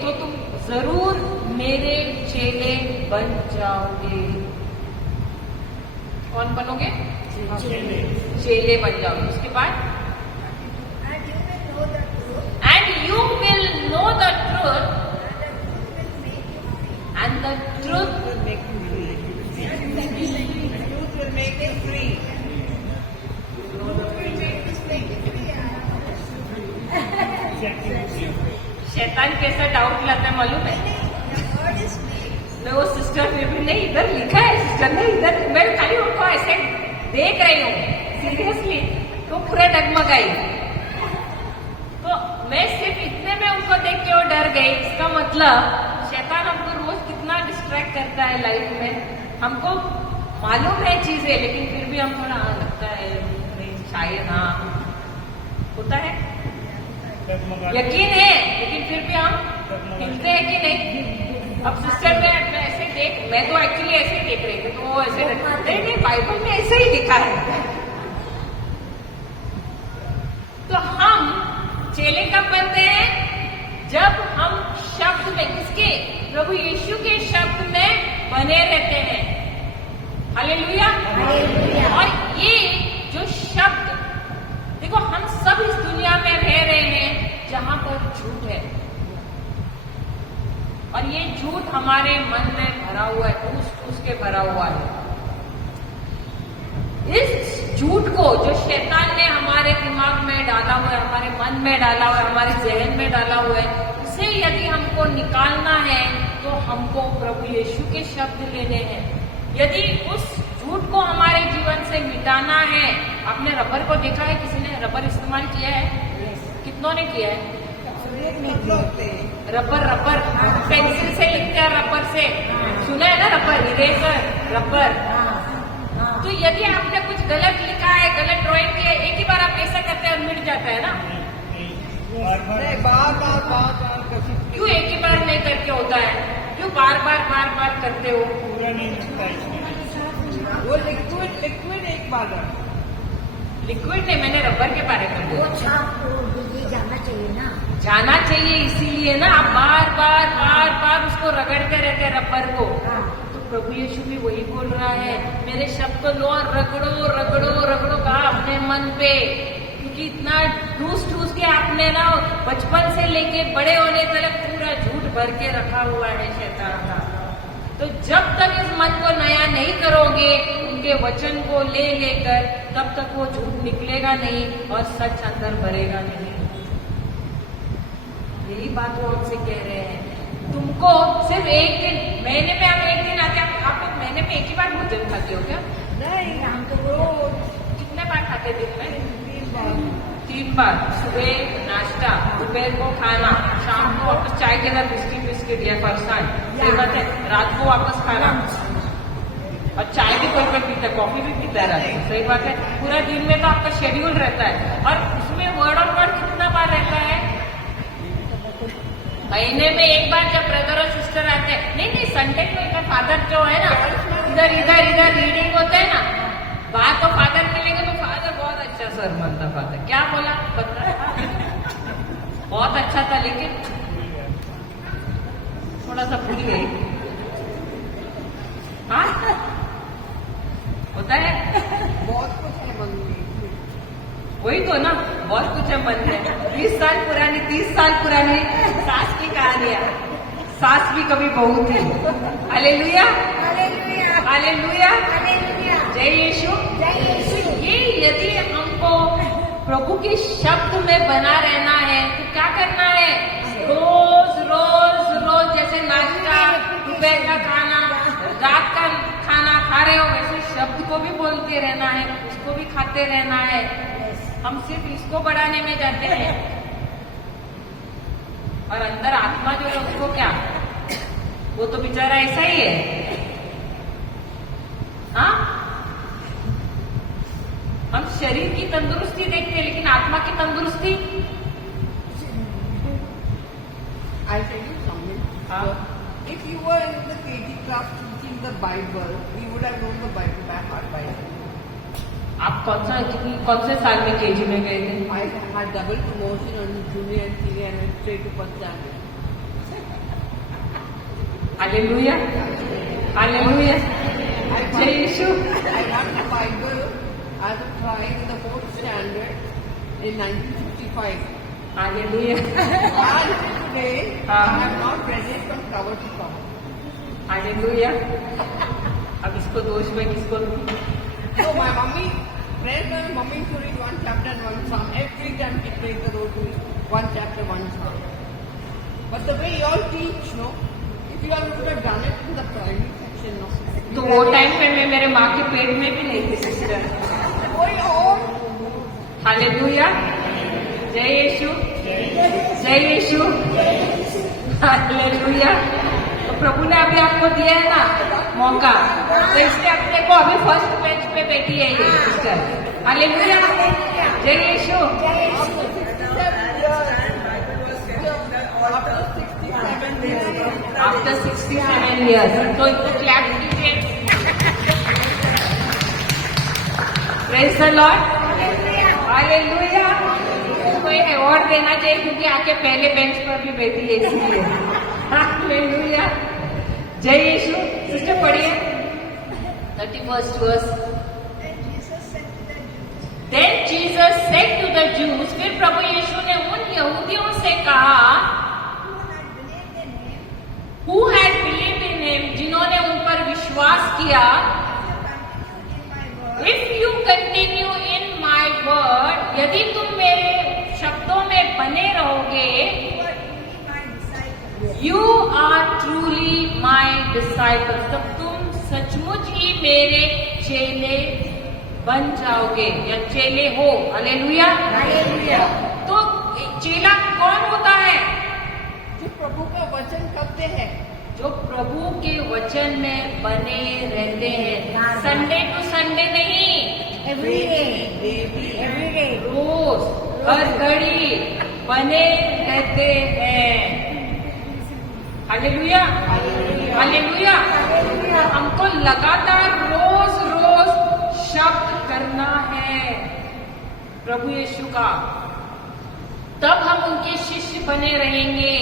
तो तुम जरूर मेरे चेले बन जाओगे। कौन बनोगे? चेले बन जाओगे। उसके बाद and you will know the truth and the truth Will make you free. Truth will make you free. शैतान कैसा डाउट लाता है मालूम है? मैं वो सिस्टर ने भी नहीं इधर लिखा है, सिस्टर ने इधर, मैं खाली उनको ऐसे देख रही हूँ सीरियसली, तो पूरा डगमगाई। तो मैं सिर्फ इतने में उनको देख के वो डर गई। इसका मतलब शैतान हमको रोज कितना डिस्ट्रैक्ट करता है लाइफ में। हमको मालूम है चीजें, लेकिन फिर भी हम थोड़ा लगता है नहीं, शायद हाँ होता है, यकीन है, लेकिन फिर भी हम हिलते हैं कि नहीं। अब सिस्टर मैं ऐसे देख, मैं तो एक्चुअली ऐसे ही देख रही थी, तो वो ऐसे नहीं, बाइबल में ऐसे ही लिखा है। तो हम चेले कब बनते हैं? जब हम शब्द में, किसके? प्रभु यीशु के शब्द में बने रहते हैं। हालेलुया। और ये जो शब्द, देखो हम सब इस दुनिया में रह रहे हैं जहां पर झूठ है, और ये झूठ हमारे मन में भरा हुआ है, ठूस ठूस के भरा हुआ है। इस झूठ को जो शैतान ने हमारे दिमाग में डाला हुआ है, हमारे मन में डाला हुआ है, हमारे जहन में डाला हुआ है, उसे यदि हमको निकालना है तो हमको प्रभु यीशु के शब्द लेने हैं। यदि उस झूठ को हमारे जीवन से मिटाना है, आपने रबर को देखा है? किसी ने रबर इस्तेमाल किया है? कितनों ने किया है? रबर पेंसिल से लिखते हैं, रबर से सुना है ना, रबर इरेजर, रबर। तो यदि आपने कुछ गलत लिखा है, गलत ड्राइंग किया है, एक ही बार आप ऐसा करते हैं और मिट जाता है ना? बार क्यों एक ही बार नहीं करके होता है? क्यों बार बार करते हो? वो लिक्विड एक बार लिक्विड नहीं, मैंने रबर के बारे में वो बोला। छाप को ये जाना चाहिए ना। जाना चाहिए, इसीलिए ना आप बार बार उसको रगड़ते रहते हैं रबर को। तो प्रभु यीशु भी वही बोल रहा है, मेरे शब्द लो और रगड़ो कहा अपने मन पे, क्योंकि इतना ठूस के आपने ना बचपन से लेके बड़े होने तक पूरा झूठ भर के रखा हुआ है शैतान का। तो जब तक इस मन को नया नहीं करोगे, उनके वचन को ले लेकर, तब तक वो झूठ निकलेगा नहीं और सच अंदर भरेगा नहीं। यही बात वो हमसे कह रहे हैं। तुमको सिर्फ एक दिन, महीने में आप एक दिन आते, आप लोग महीने में एक ही बार भोजन खाते हो क्या? नहीं, हम तो रोज कितने बार खाते दिन में? 3 बार। सुबह नाश्ता, दोपहर को खाना, शाम को वापस चाय के साथ बिस्किट या फरसान, सही बात है, रात को वापस खाना, और चाय भी कोई पीता है, कॉफी भी पीता है रात को, सही बात है। पूरा दिन में तो आपका शेड्यूल रहता है, और उसमें वर्ड ऑन वर्ड कितना बार रहता है? महीने में एक बार जब ब्रदर और सिस्टर आते हैं, नहीं संडे को एक फादर जो है ना, इधर रीडिंग होता है ना, बात तो फादर मिलेंगे तो फादर बहुत अच्छा सरमन था, फादर क्या बोला पता है? बहुत अच्छा था, लेकिन साल पुरानी सास की कहानियां। सास भी कभी बहू थी। Hallelujah, hallelujah, hallelujah, hallelujah. जय यीशु। जय यीशु। ये यदि हमको प्रभु के शब्द में बना रहना है तो क्या करना है? रोज रोज रोज, जैसे नाश्ता, दोपहर का खाना, रात का खाना खा रहे हो, वैसे शब्द को भी बोलते रहना है, उसको भी खाते रहना है। हम सिर्फ इसको बढ़ाने में जाते हैं और अंदर आत्मा जो है उसको क्या, वो तो बेचारा ऐसा ही है। हाँ, हम शरीर की तंदुरुस्ती देखते हैं लेकिन आत्मा की तंदुरुस्ती। I'll tell you something. Huh? So, if you were in the KG class teaching the Bible, you would have known the Bible by heart by now. आप कौन से साल में केजी में गए थे? I had double promotion on junior and senior and went straight to first standard. Hallelujah, hallelujah, I जय यीशु। I got the Bible as a prize in the fourth standard in 1955. Hallelujah, And today, हाँ। I have not read it from cover to cover. Hallelujah. अब इसको दोष में किसको दूं? So my mummy, prayer my mummy to read one chapter and one psalm. Every time she prays the Lord to read one chapter, one psalm. But the way you all teach, no, if you all would have done it in the primary section, no. तो वो time पे मैं मेरे माँ के पेट में भी नहीं थी सिस्टर। Going on. हालेलुया, जय यीशु, जय यीशु, हालेलुया। तो प्रभु ने अभी आपको दिया है ना मौका, तो इसलिए अपने को अभी फर्स्ट बेंच पे बैठी है ये सिस्टर। हालेलुया, जय यीशु। आफ्टर 67 years, तो इनको क्लैप कीजिए। Praise the Lord, hallelujah. कोई अवार्ड देना चाहिए क्योंकि आके पहले बेंच पर भी बैठी है इसलिए। हालेलुया, जय यीशु। सिस्टर पढ़िए 31st verse. Then Jesus said to the Jews, फिर प्रभु यीशु ने उन यहूदियों से कहा, who had believed in him, जिन्होंने उन पर विश्वास किया, if you continue in my word, यदि तुम मेरे शब्दों में बने रहोगे, you are truly my disciples, तब तुम सचमुच ही मेरे चेले बन जाओगे या चेले हो। Hallelujah, hallelujah. तो चेला कौन होता है? जो प्रभु का वचन करते हैं, जो प्रभु के वचन में बने रहते हैं। संडे टू संडे नहीं, एवरी डे, एवरी डे। रोज हर घड़ी बने रहते हैं। Hallelujah, hallelujah. हमको लगातार रोज रोज शब्द करना है प्रभु यीशु का, तब हम उनके शिष्य बने रहेंगे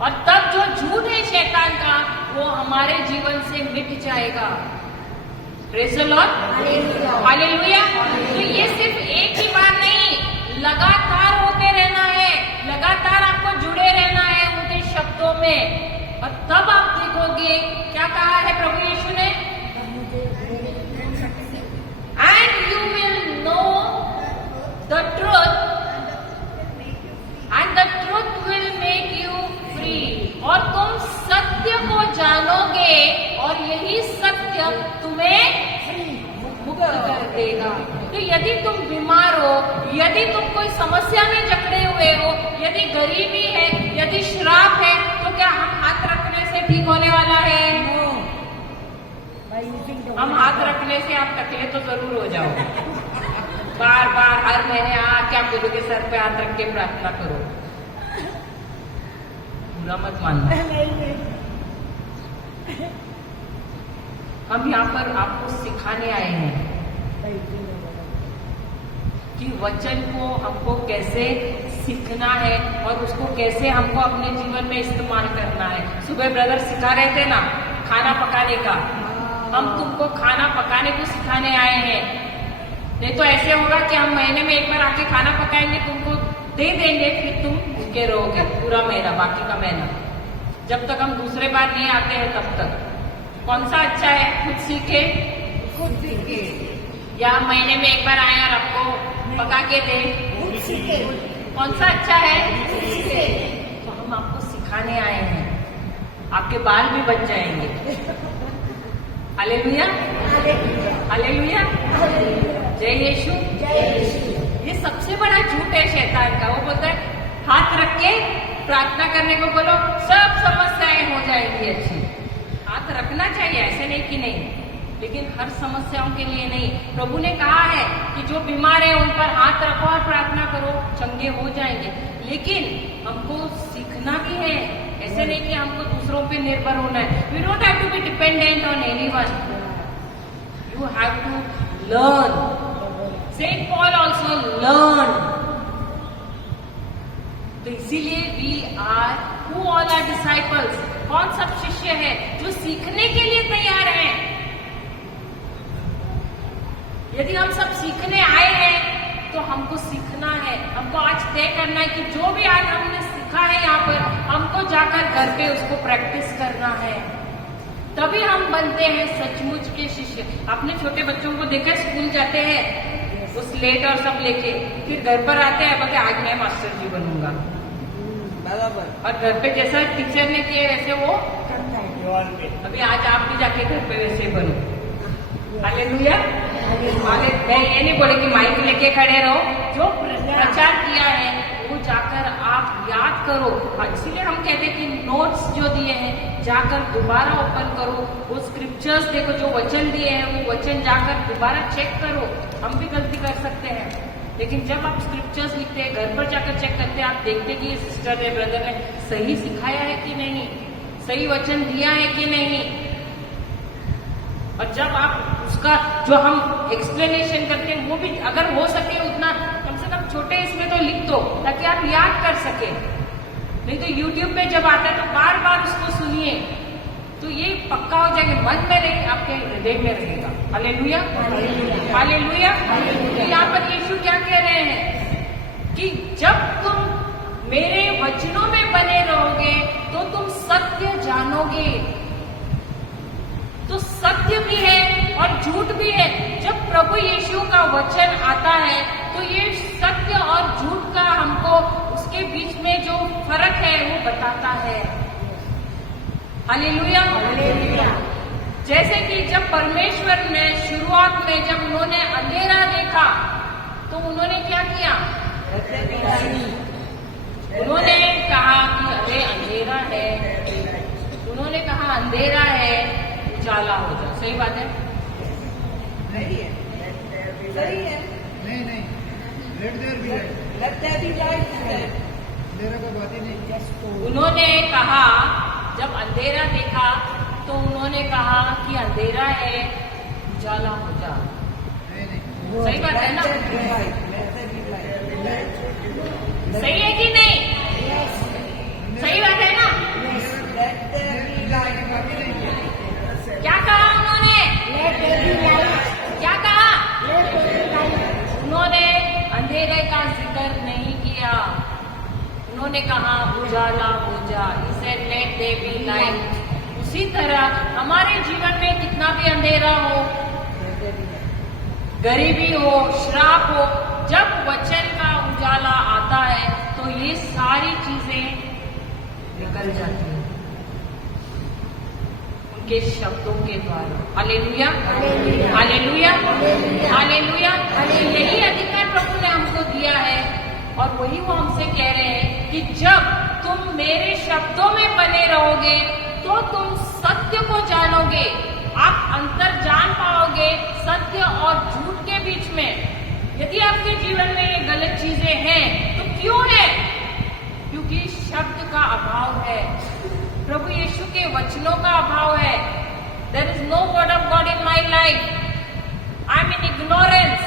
और तब जो झूठ है शैतान का वो हमारे जीवन से मिट जाएगा। Praise the Lord, hallelujah. तो ये सिर्फ एक ही बार नहीं, लगातार होते रहना है, लगातार आपको जुड़े रहना है उनके शब्दों में, और तब आप देखोगे क्या कहा है प्रभु यीशु ने, and you will know the truth and the truth will make you free, और तुम सत्य को जानोगे और यही सत्य तुम्हें मुक्त कर देगा। तो यदि तुम बीमार हो, यदि तुम कोई समस्या में जकड़े हुए हो, यदि गरीबी है, यदि श्राप है, तो क्या हम हाथ रखने से ठीक होने वाला है? हम हाथ रखने से आप टकले तो जरूर हो जाओ। बार बार हर महीने आके आप गुरु के सर पे हाथ रख के प्रार्थना करो, बुरा मत मानना। हम यहाँ पर आपको सिखाने आए हैं कि वचन को हमको कैसे सीखना है और उसको कैसे हमको अपने जीवन में इस्तेमाल करना है। सुबह ब्रदर सिखा रहे थे ना खाना पकाने का, हम तुमको खाना पकाने को सिखाने आए हैं। नहीं तो ऐसे होगा कि हम महीने में एक बार आके खाना पकाएंगे, तुमको दे देंगे, फिर तुम भूखे रहोगे पूरा महीना, बाकी का महीना, जब तक हम दूसरे बार नहीं आते हैं तब तक। कौन सा अच्छा है? खुद सीखे, खुद सीखे, या महीने में एक बार आए और आपको पका के दे? खुद सीखे, कौन सा अच्छा है? खुद सीखे। तो हम आपको सिखाने आए हैं, आपके बाल भी बच जाएंगे। हालेलुया, हालेलुया, जय यीशु। ये सबसे बड़ा झूठ है शैतान का। वो बोलता है हाथ रख के प्रार्थना करने को बोलो, सब समस्याएं हो जाएंगी अच्छी। हाथ रखना चाहिए, ऐसे नहीं कि नहीं, लेकिन हर समस्याओं के लिए नहीं। प्रभु ने कहा है कि जो बीमार है उन पर हाथ रखो और प्रार्थना करो, चंगे हो जाएंगे। लेकिन हमको सीखना भी है, ऐसे नहीं कि हमको दूसरों पे निर्भर होना है। We don't have to be dependent on anyone, you have to learn. Saint Paul also learn. तो इसीलिए we are who all are disciples. कौन सब शिष्य है जो सीखने के लिए तैयार हैं? यदि हम सब सीखने आए हैं तो हमको सीखना है, हमको आज तय करना है कि जो भी आज हमने सीखा है यहाँ पर, हमको जाकर घर पे उसको प्रैक्टिस करना है। तभी हम बनते हैं सचमुच के शिष्य। आपने छोटे बच्चों को देखा, स्कूल जाते हैं वो स्लेट और सब लेके, फिर घर पर आते हैं बोलते आज मैं मास्टर जी बनूंगा। बराबर। और घर पे जैसा टीचर ने किया वैसे वो करता है। अभी आज आप भी जाके घर पे वैसे बनो। हालेलुया। मैं ये नहीं बोले कि माइक लेके खड़े रहो, जो प्रचार किया है वो जाकर आप याद करो। इसीलिए हम कहते हैं कि नोट्स जो दिए हैं जाकर दोबारा ओपन करो, वो स्क्रिप्चर्स देखो, जो वचन दिए हैं वो वचन जाकर दोबारा चेक करो। हम भी गलती कर सकते हैं, लेकिन जब आप स्क्रिप्चर्स लिखते हैं, घर पर जाकर चेक करते हैं, आप देखते कि ये सिस्टर ने, ब्रदर ने सही सिखाया है कि नहीं, सही वचन दिया है कि नहीं। और जब आप उसका जो हम एक्सप्लेनेशन करते हैं वो भी अगर हो सके उतना कम से कम छोटे इसमें तो लिख दो, ताकि आप याद कर सके। नहीं तो YouTube पे जब आता है तो बार बार उसको सुनिए, तो ये पक्का हो जाएगा, मन में नहीं आपके हृदय में रहेगा। Hallelujah, hallelujah. तो यहाँ पर यीशु क्या कह रहे हैं कि जब तुम मेरे वचनों में बने रहोगे तो तुम सत्य जानोगे। तो सत्य भी है और झूठ भी है। जब प्रभु यीशु का वचन आता है तो ये सत्य और झूठ का हमको उसके बीच में जो फर्क है वो बताता है। हालेलुया। जैसे कि जब परमेश्वर ने शुरुआत में जब उन्होंने अंधेरा देखा तो उन्होंने क्या किया? उन्होंने कहा कि अरे अंधेरा है, उन्होंने कहा अंधेरा है, उजाला हो जाए। सही बात है? सही है, सही है। नहीं let there be light, let there be light है। अंधेरा का बात ही नहीं। उन्होंने कहा, जब अंधेरा देखा तो उन्होंने कहा कि अंधेरा है, उजाला हो जा। नहीं सही बात है ना? Let there be light. सही है कि नहीं? सही बात है ना? Let there be light. क्या कहा उन्होंने? क्या कहा? उन्होंने अंधेरे का जिक्र नहीं किया, उन्होंने कहा उजाला हो जा। इसे लेट देयर बी लाइट। उसी तरह हमारे जीवन में कितना भी अंधेरा हो, गरीबी हो, श्राप हो, जब वचन का उजाला आता है तो ये सारी चीजें निकल जाती हैं उनके शब्दों के द्वारा। Hallelujah, hallelujah, hallelujah. यही अधिकार प्रभु ने हमको दिया है और वही वो हमसे कह रहे हैं कि जब तुम मेरे शब्दों में बने रहोगे तो तुम सत्य को जानोगे। आप अंतर जान पाओगे सत्य और झूठ के बीच में। यदि आपके जीवन में ये गलत चीजें हैं तो क्यों है? क्योंकि शब्द का अभाव है, प्रभु यीशु के वचनों का अभाव है। There is no word of God in my life, I am in ignorance.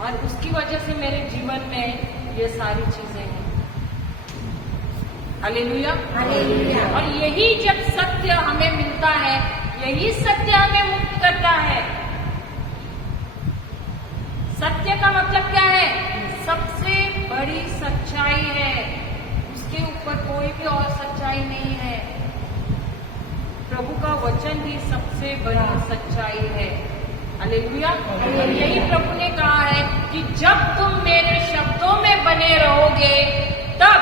और उसकी वजह से मेरे जीवन में ये सारी चीजें हैं। हालेलुया, और यही जब सत्य हमें मिलता है, यही सत्य हमें मुक्त करता है। सत्य का मतलब क्या है? सबसे बड़ी सच्चाई है, उसके ऊपर कोई भी और सच्चाई नहीं है। प्रभु का वचन ही सबसे बड़ी सच्चाई है। हालेलुया। और यही प्रभु ने कहा है कि जब तुम मेरे शब्दों में बने रहोगे तब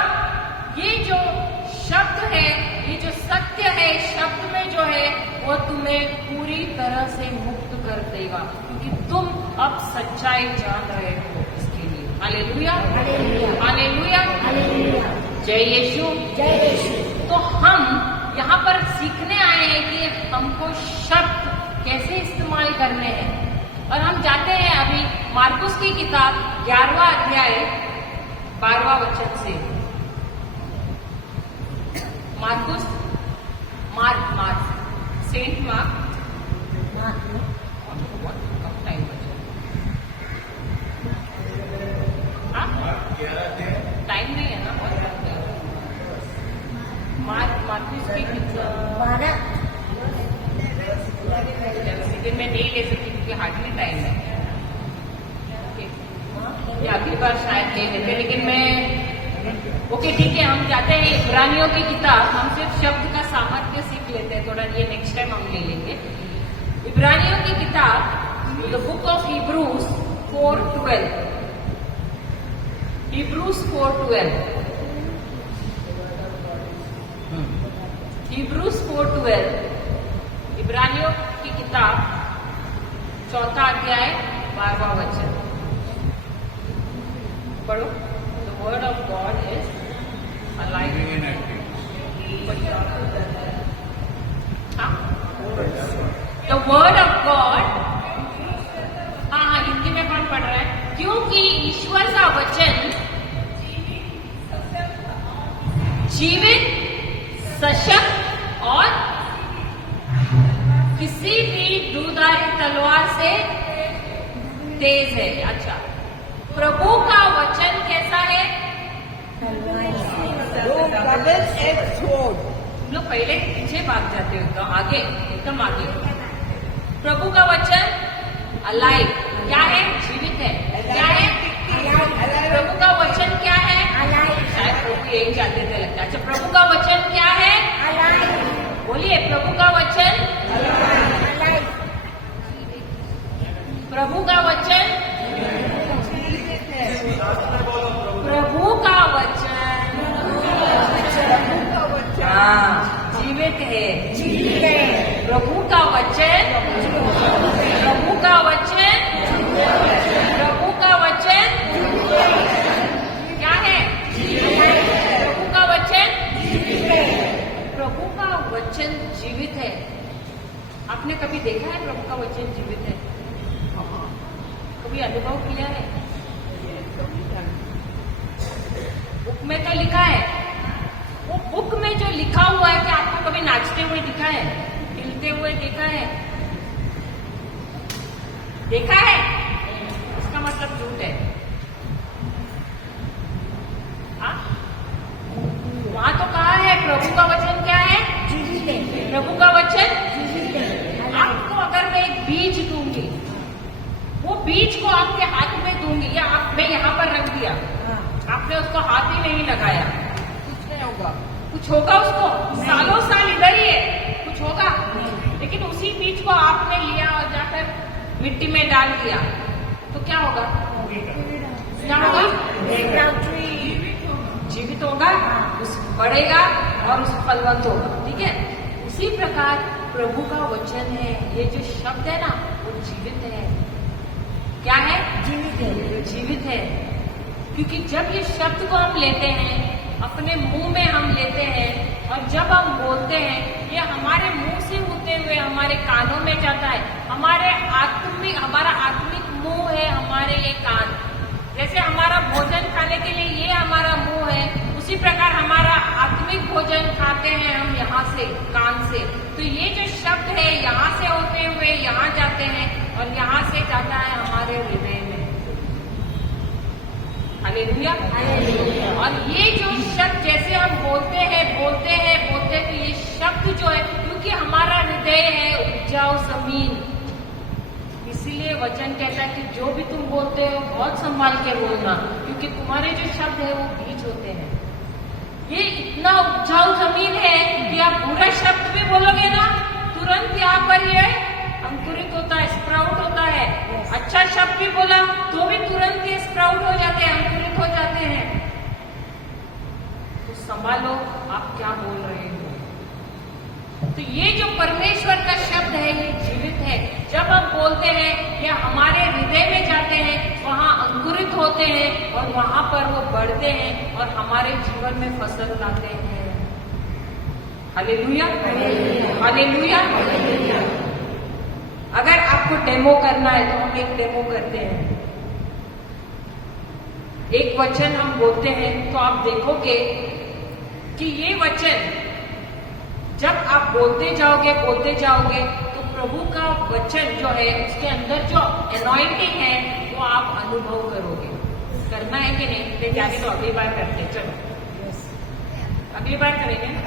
ये जो शब्द है, ये जो सत्य है, शब्द में जो है वो तुम्हें पूरी तरह से मुक्त कर देगा, क्योंकि तुम अब सच्चाई जान रहे हो इसके लिए। हालेलुया, हालेलुया, जय यीशु, जय यीशु। तो हम यहाँ पर सीखने आए हैं कि हमको शब्द कैसे इस्तेमाल करने हैं। और हम जाते हैं अभी मार्कुस की किताब 11वां अध्याय 12वां वचन से। मार्कुस, मार्क, सेंट मार्क, टाइम बचा, टाइम नहीं है ना। मार्कुस की किताब लेकिन मैं नहीं ले सकती क्योंकि हार्डली टाइम है। ये अगली बार शायद ले लेते, लेकिन मैं ओके ठीक है। हम जाते हैं इब्रानियों की किताब, हम सिर्फ शब्द का सामर्थ्य सीख लेते हैं, थोड़ा ये नेक्स्ट टाइम हम ले लेंगे। इब्रानियों की किताब the book of Hebrews 4:12, Hebrews 4:12, Hebrews 4:12, इब्रानियों की किताब 4वां अध्याय 12वां वचन पढ़ो। The word of God is alive and active. The word of God, हाँ, हिंदी में कौन पढ़ रहा है? क्योंकि ईश्वर का वचन जीवित, सशक्त और किसी भी दूधारी तलवार से तेज है। अच्छा, प्रभु का वचन कैसा है? तुम लोग पहले पीछे भाग जाते हो, तो आगे, एकदम आगे। प्रभु का वचन अलाइव, क्या है? जीवित है। क्या है? प्रभु का वचन क्या है? शायद प्रभु यही चाहते थे लगता है। अच्छा, प्रभु का वचन क्या है? बोलिए, प्रभु का वचन, प्रभु का वचन, प्रभु का वचन, हाँ, जीवित है। प्रभु का वचन, प्रभु का वचन, प्रभु का वचन क्या है? प्रभु का वचन, प्रभु का वचन जीवित है। आपने कभी देखा है प्रभु का वचन जीवित है? कभी अनुभव किया है? बुक में तो लिखा है, वो बुक में जो लिखा हुआ है, क्या आपको कभी नाचते हुए दिखा है? हिलते हुए देखा है? देखा है? इसका मतलब झूठ है। हाँ, वहां तो कहा है प्रभु का वचन क्या है? जीवित है। प्रभु का वचन जीवित है। आपको अगर मैं एक बीज दूंगी, वो बीज को आपके हाथ में दूंगी, या मैं यहाँ पर रख दिया, आपने उसको हाथ ही नहीं लगाया, कुछ नहीं होगा। कुछ होगा उसको? सालों साल इधर ही है, कुछ होगा? लेकिन उसी बीज को आपने लिया और जाकर मिट्टी में डाल दिया, तो क्या होगा? क्या होगा? जीवित होगा, उस बढ़ेगा और उस फलवंत होगा। ठीक है, उसी प्रकार प्रभु का वचन है, ये जो शब्द है ना, वो जीवित है। क्या है? जीवित है। जीवित है, क्योंकि जब ये शब्द को हम लेते हैं, अपने मुंह में हम लेते हैं, और जब हम बोलते हैं, ये हमारे मुंह से होते हुए हमारे कानों में जाता है। हमारा आत्मिक मुंह है हमारे ये कान। जैसे हमारा भोजन खाने के लिए ये हमारा मुंह है, उसी प्रकार हमारा आत्मिक भोजन खाते हैं हम यहाँ से, कान से। तो ये जो शब्द है, यहाँ से होते हुए यहाँ जाते हैं, और यहाँ से जाता है हमारे हृदय में। हालेलुया। और ये जो शब्द जैसे हम बोलते हैं, तो ये शब्द जो है, क्योंकि हमारा हृदय है उपजाऊ जमीन, इसीलिए ये वचन कहता है कि जो भी तुम बोलते हो बहुत संभाल के बोलना, क्योंकि तुम्हारे जो शब्द है वो बीज होते हैं। ये इतना उपजाऊ जमीन है कि आप बुरा शब्द भी बोलोगे ना, तुरंत यहाँ पर ये अंकुरित होता है, स्प्राउट होता है। अच्छा शब्द भी बोला तो भी तुरंत ये स्प्राउट हो जाते हैं, अंकुरित हो जाते हैं। तो संभालो आप क्या बोल रहे हो। तो ये जो परमेश्वर का शब्द है ये जीवित है। जब हम बोलते हैं ये हमारे हृदय में जाते हैं, वहां अंकुरित होते हैं और वहां पर वो बढ़ते हैं और हमारे जीवन में फसल लाते हैं। Hallelujah, hallelujah. अगर आपको डेमो करना है तो हम एक डेमो करते हैं। एक वचन हम बोलते हैं तो आप देखोगे कि ये वचन जब आप बोलते जाओगे तो प्रभु का वचन जो है उसके अंदर जो एनॉइंटिंग है वो आप अनुभव करोगे। करना है कि नहीं? लेकिन आगे तो अगली बार करते हैं। चलो अगली बार करेंगे ना।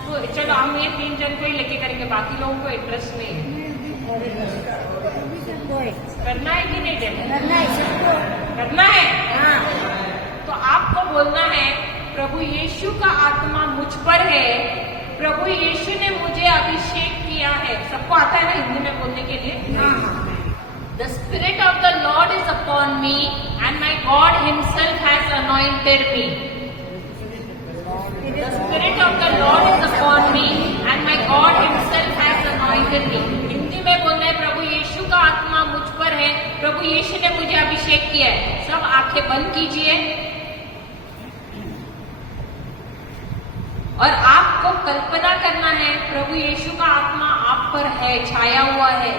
तो चलो हम ये 3 जन को ही लेके करेंगे, बाकी लोगों को इंटरेस्ट नहीं है। करना है कि नहीं? करना है। तो आपको बोलना है प्रभु यीशु का आत्मा मुझ पर है, प्रभु यीशु ने मुझे अभिषेक किया है। सबको आता है ना हिंदी में बोलने के लिए? The Spirit of the Lord is upon me and my God himself has anointed me. The Spirit of the Lord is upon me and my God himself has anointed me. Hindi में बोलना है प्रभु यीशु का आत्मा मुझ पर है, प्रभु यीशु ने मुझे अभिषेक किया है। सब आंखें बंद कीजिए और आपको कल्पना करना है प्रभु यीशु का आत्मा आप पर है, छाया हुआ है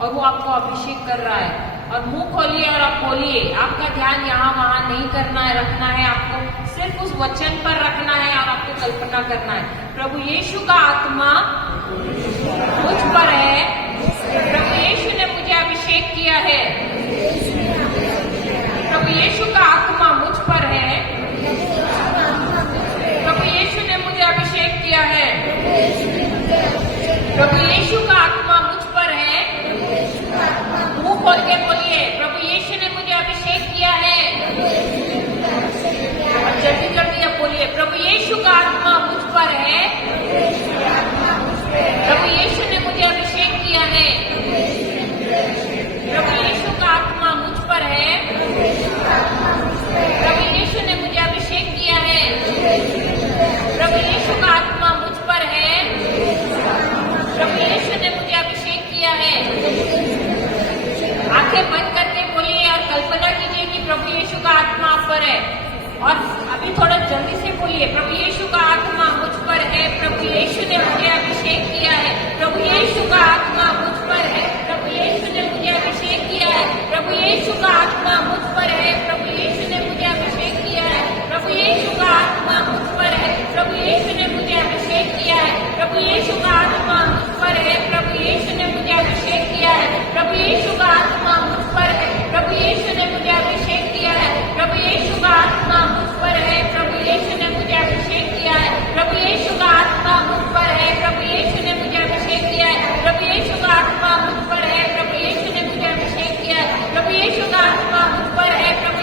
और वो आपको अभिषेक कर रहा है। और मुंह खोलिए और आप बोलिए। आपका ध्यान यहाँ वहां नहीं करना है, रखना है आपको सिर्फ उस वचन पर रखना है और आपको कल्पना करना है प्रभु यीशु का आत्मा मुझ पर है, प्रभु यीशु ने मुझे अभिषेक किया है, प्रभु यीशु का आत्मा मुझ पर है, प्रभु यीशु ने मुझे अभिषेक किया है, प्रभु यीशु का आत्मा मुझ पर है। मुंह खोल के बोलिए प्रभु यीशु ने मुझे अभिषेक किया है। और जल्दी जल्दी अब बोलिए प्रभु यीशु का आत्मा मुझ पर है, प्रभु यीशु ने मुझे अभिषेक किया है, प्रभु यीशु का आत्मा मुझ पर है, प्रभु यीशु ने मुझे अभिषेक किया है, प्रभु यीशु का आत्मा मुझ पर है, प्रभु यीशु ने मुझे अभिषेक किया है। आंखें बंद करके बोलिए और कल्पना कीजिए कि प्रभु यीशु का आत्मा आप पर है। और अभी थोड़ा जल्दी से बोलिए प्रभु यीशु का आत्मा मुझ पर है, प्रभु यीशु ने मुझे अभिषेक किया है, प्रभु यीशु का आत्मा मुझ पर है, प्रभु यीशु ने मुझे अभिषेक किया है, प्रभु यीशु का आत्मा मुझ पर है, प्रभु यीशु ने मुझे अभिषेक किया है, प्रभु यीशु का आत्मा मुझ पर है, प्रभु यीशु ने मुझे अभिषेक किया है, प्रभु यीशु का आत्मा मुझ पर है, प्रभु यीशु ने मुझे अभिषेक किया है, प्रभु यीशु का आत्मा मुझ पर है, प्रभु यीशु ने मुझे अभिषेक किया है, प्रभु यीशु का आत्मा मुझ पर है, प्रभु यीशु ने मुझे अभिषेक किया है, प्रभु यीशु का आत्मा मुझ पर है, प्रभु यीशु ने मुझे अभिषेक किया है, प्रभु यीशु का आत्मा मुझ पर है, प्रभु यीशु ने मुझे अभिषेक किया है, प्रभु यीशु का आत्मा मुझ पर है, प्रभु यीशु ने मुझे अभिषेक किया है, प्रभु यीशु का आत्मा मुझ पर है, प्रभु यीशु ने मुझे अभिषेक किया है, प्रभु यीशु का आत्मा मुझ पर है, प्रभु यीशु ने मुझे अभिषेक किया है, प्रभु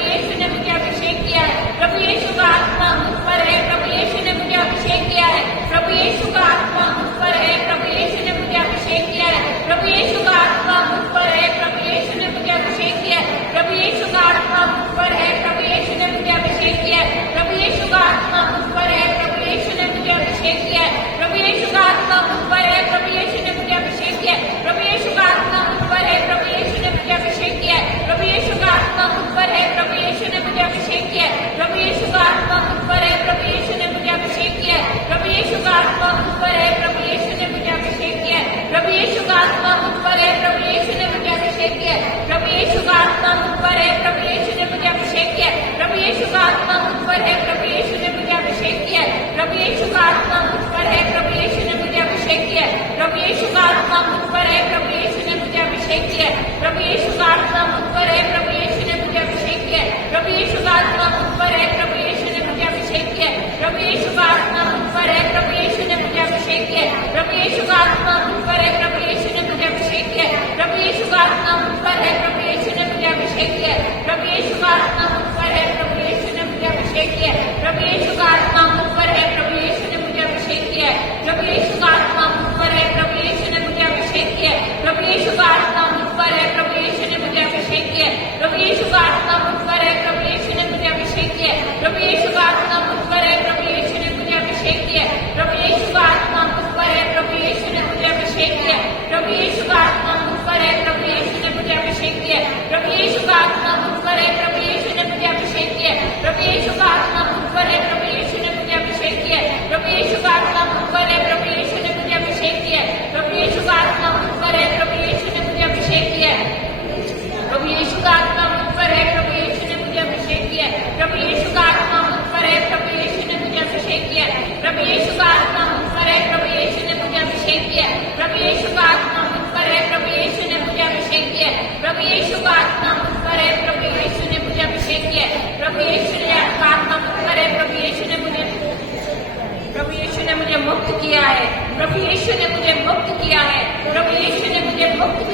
यीशु का आत्मा मुझ पर है, प्रभु यीशु ने मुझे अभिषेक किया है, प्रभु यीशु का आत्मा मुझ पर है, प्रभु यीशु ने मुझे अभिषेक किया है, प्रभु यीशु का आत्मा मुझ पर है, प्रभु यीशु ने मुझे अभिषेक किया है, प्रभु यीशु का आत्मा मुझ पर है, प्रभु यीशु ने मुझे अभिषेक किया है, प्रभु यीशु का आत्मा मुझ पर है, प्रभु यीशु ने मुझे अभिषेक किया है, प्रभु यीशु का आत्मा मुझ पर है, प्रभु यीशु ने मुझे अभिषेक किया है, प्रभु यीशु का आत्मा मुझ पर है, प्रभु यीशु ने मुझे अभिषेक किया है, प्रभु यीशु का आत्मा मुझ पर है, प्रभु यीशु ने मुझे अभिषेक किया है, प्रभु यीशु का आत्मा मुझ पर है, प्रभु यीशु ने मुझे अभिषेक किया है, प्रभु यीशु का आत्मा मुझ पर है, प्रभु यीशु ने मुझे अभिषेक किया है, प्रभु यीशु का आत्मा मुझ पर है, प्रभु यीशु ने मुझे अभिषेक किया है, प्रभु यीशु का आत्मा मुझ पर है, प्रभु यीशु ने मुझे अभिषेक किया है, प्रभु यीशु का आत्मा मुझ पर है, प्रभु यीशु ने मुझे अभिषेक किया है, प्रभु यीशु का आत्मा मुझ पर है, प्रभु यीशु ने मुझे अभिषेक किया है, प्रभु यीशु का आत्मा मुझ पर है, प्रभु यीशु ने मुझे अभिषेक किया है, प्रभु यीशु का आत्मा मुझ पर है, प्रभु यीशु ने मुझे अभिषेक किया है, प्रभु यीशु का आत्मा मुझ पर है, प्रभु यीशु ने मुझे अभिषेक किया है, अभिषेक किया है। प्रभु यीशु का आत्मा मुझ पर है, प्रभु यीशु ने मुझे अभिषेक किया है। प्रभु यीशु का आत्मा मुझ पर है, प्रभु यीशु ने मुझे अभिषेक किया है। प्रभु यीशु का आत्मा मुझ पर है, प्रभु यीशु ने मुझे अभिषेक किया है। प्रभु यीशु का आत्मा मुझ पर है, प्रभु यीशु ने मुझे अभिषेक किया है। प्रभु यीशु का आत्मा मुझ पर है, प्रभु यीशु ने मुझे अभिषेक किया है। प्रभु यीशु का आत्मा मुझ पर है, प्रभु यीशु ने मुझे अभिषेक किया है। प्रभु यीशु का आत्मा मुझ पर है, प्रभु यीशु ने मुझे अभिषेक किया है। प्रभु यीशु का आत्मा मुझ पर है, प्रभु यीशु ने मुझे अभिषेक किया है। प्रभु यीशु का आत्मा मुझ पर है, प्रभु यीशु ने मुझे अभिषेक किया है। प्रभु यीशु का आत्मा मुझ पर है, प्रभु यीशु ने मुझे अभिषेक किया है। प्रभु यीशु का आत्मा मुझ पर है, प्रभु यीशु ने मुझे अभिषेक किया है। प्रभु यीशु का आत्मा मुझ पर है, प्रभु यीशु ने मुझे अभिषेक किया है। प्रभु यीशु का आत्मा मुझ पर है, प्रभु यीशु ने मुझे अभिषेक किया है। प्रभु यीशु का आत्मा मुझ पर है, प्रभु यीशु ने मुझे अभिषेक किया है। प्रभु यीशु का आत्मा मुझ पर है, प्रभु यीशु ने मुझे अभिषेक किया है। प्रभु यीशु का आत्मा मुझ पर है, प्रभु यीशु ने मुझे अभिषेक किया है। प्रभु यीशु का आत्मा मुझ पर है, प्रभु यीशु ने मुझे मुक्त किया है। प्रभु यीशु ने मुझे मुक्त किया है। प्रभु यीशु ने मुझे मुक्त किया है।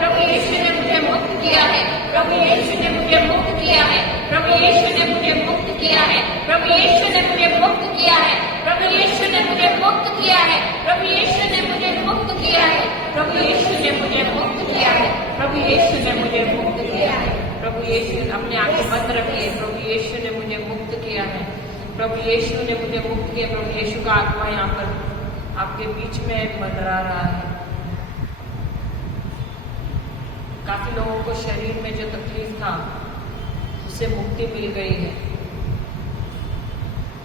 प्रभु यीशु ने मुझे मुक्त किया है। प्रभु यीशु ने मुझे मुक्त किया है। प्रभु यीशु ने मुझे मुक्त किया है। प्रभु यीशु ने मुझे मुक्त किया है। प्रभु यीशु ने मुझे मुक्त किया है। प्रभु यीशु ने मुझे मुक्त किया है। प्रभु यीशु ने मुझे मुक्त किया है। प्रभु यीशु ने मुझे मुक्त किया है। प्रभु यीशु अपने आंखें बंद रखिए। प्रभु यीशु ने मुझे मुक्त किया है। प्रभु यीशु ने मुझे मुक्त किया। प्रभु यीशु का आत्मा यहाँ पर आपके बीच में मंडरा रहा है। काफी लोगों को शरीर में जो तकलीफ था उससे मुक्ति मिल गई है।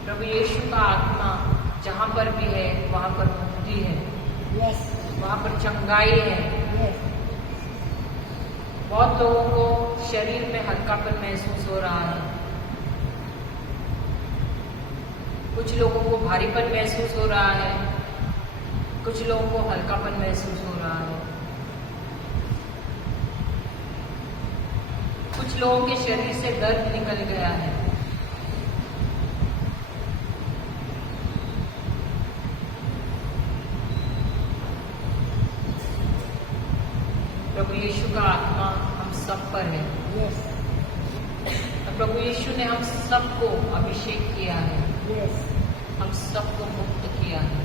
प्रभु यीशु का आत्मा जहाँ पर भी है वहाँ पर मुक्ति है, वहाँ पर चंगाई है। बहुत लोगों को शरीर में हल्कापन महसूस हो रहा है, कुछ लोगों को भारीपन महसूस हो रहा है, कुछ लोगों को हल्कापन महसूस हो रहा है। कुछ लोगों के शरीर से दर्द निकल गया है। प्रभु यीशु का आत्मा हम सब पर है। प्रभु यीशु ने हम सबको अभिषेक किया है, हम सबको मुक्त किया है।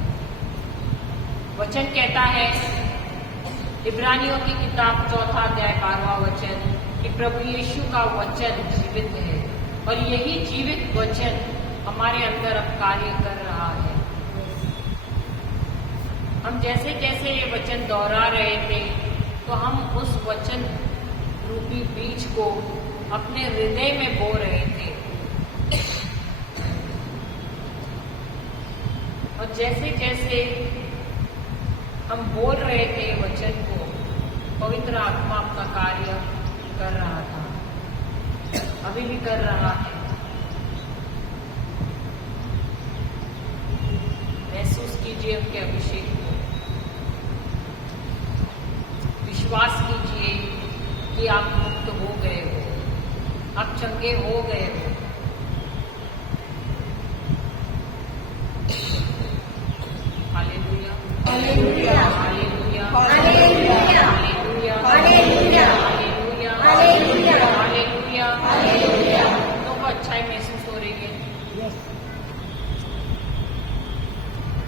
वचन कहता है इब्रानियों की किताब 4 अध्याय 12वां वचन कि प्रभु यीशु का वचन जीवित है और यही जीवित वचन हमारे अंदर अब कार्य कर रहा है। हम जैसे जैसे ये वचन दोहरा रहे थे तो हम उस वचन रूपी बीज को अपने हृदय में बो रहे थे और जैसे जैसे हम बोल रहे थे वचन को, पवित्र आत्मा अपना कार्य कर रहा था, अभी भी कर रहा है। महसूस कीजिए उनके अभिषेक को, विश्वास कीजिए कि आप मुक्त हो गए हो, आप चंगे हो गए हो। Hallelujah, hallelujah, hallelujah, hallelujah, hallelujah, hallelujah, hallelujah, hallelujah, hallelujah, hallelujah. तो को अच्छाई महसूस हो रही है,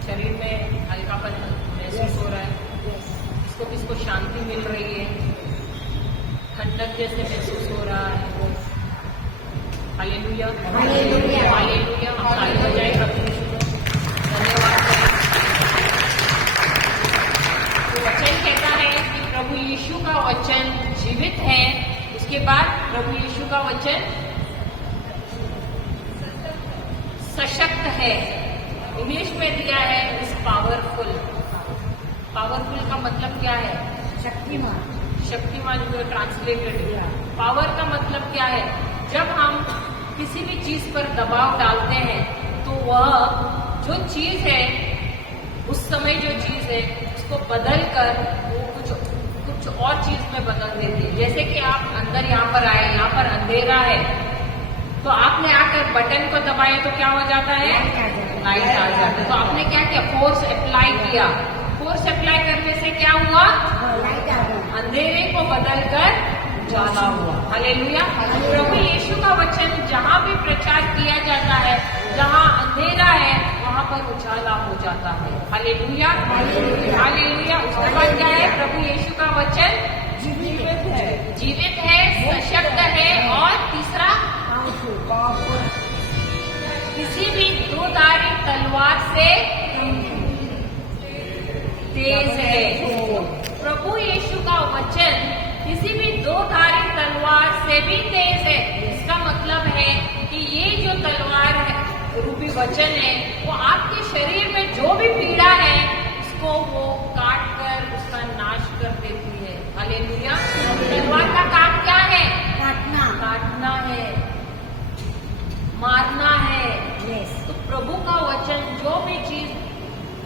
शरीर में हल्कापन महसूस हो रहा है, किसको किसको शांति मिल रही है, ठंडक जैसे महसूस हो रहा है। Hallelujah, hallelujah, hallelujah. हम ताली बजाएं प्रभु यीशु को धन्यवाद करें। तो वचन कहता है कि प्रभु यीशु का वचन जीवित है। उसके बाद प्रभु यीशु का वचन सशक्त है। इंग्लिश में दिया है इस पावरफुल। पावरफुल का मतलब क्या है? शक्तिमान। शक्तिमान जो ट्रांसलेटेड है। पावर का मतलब क्या है? जब हम किसी भी चीज पर दबाव डालते हैं तो वह जो चीज है उस समय जो चीज है उसको बदल कर वो कुछ और चीज में बदल देती है। जैसे कि आप अंदर यहाँ पर आए, यहाँ पर अंधेरा है तो आपने आकर बटन को दबाया तो क्या हो जाता है? लाइट आ जाता है। तो आपने क्या किया? फोर्स अप्लाई किया। फोर्स अप्लाई करने से क्या हुआ? लाइट आ गई। अंधेरे को बदलकर उजाला हुआ। हालेलुया। प्रभु यीशु का वचन जहाँ भी प्रचार किया किया जाता है, जहाँ अंधेरा है वहाँ पर उजाला हो जाता है। Hallelujah, hallelujah. उसके बाद क्या है? प्रभु यीशु का वचन जीवित है, सशक्त है, और तीसरा किसी भी दोधारी तलवार से तेज है। प्रभु यीशु का वचन किसी भी दोधारी तलवार से भी तेज है। इसका मतलब है कि ये जो तलवार है, रूपी वचन है, वो आपके शरीर में जो भी पीड़ा है उसको वो काट कर उसका नाश कर देती है। हालेलुया। तलवार का काम क्या है? काटना है, मारना है। तो प्रभु का वचन जो भी चीज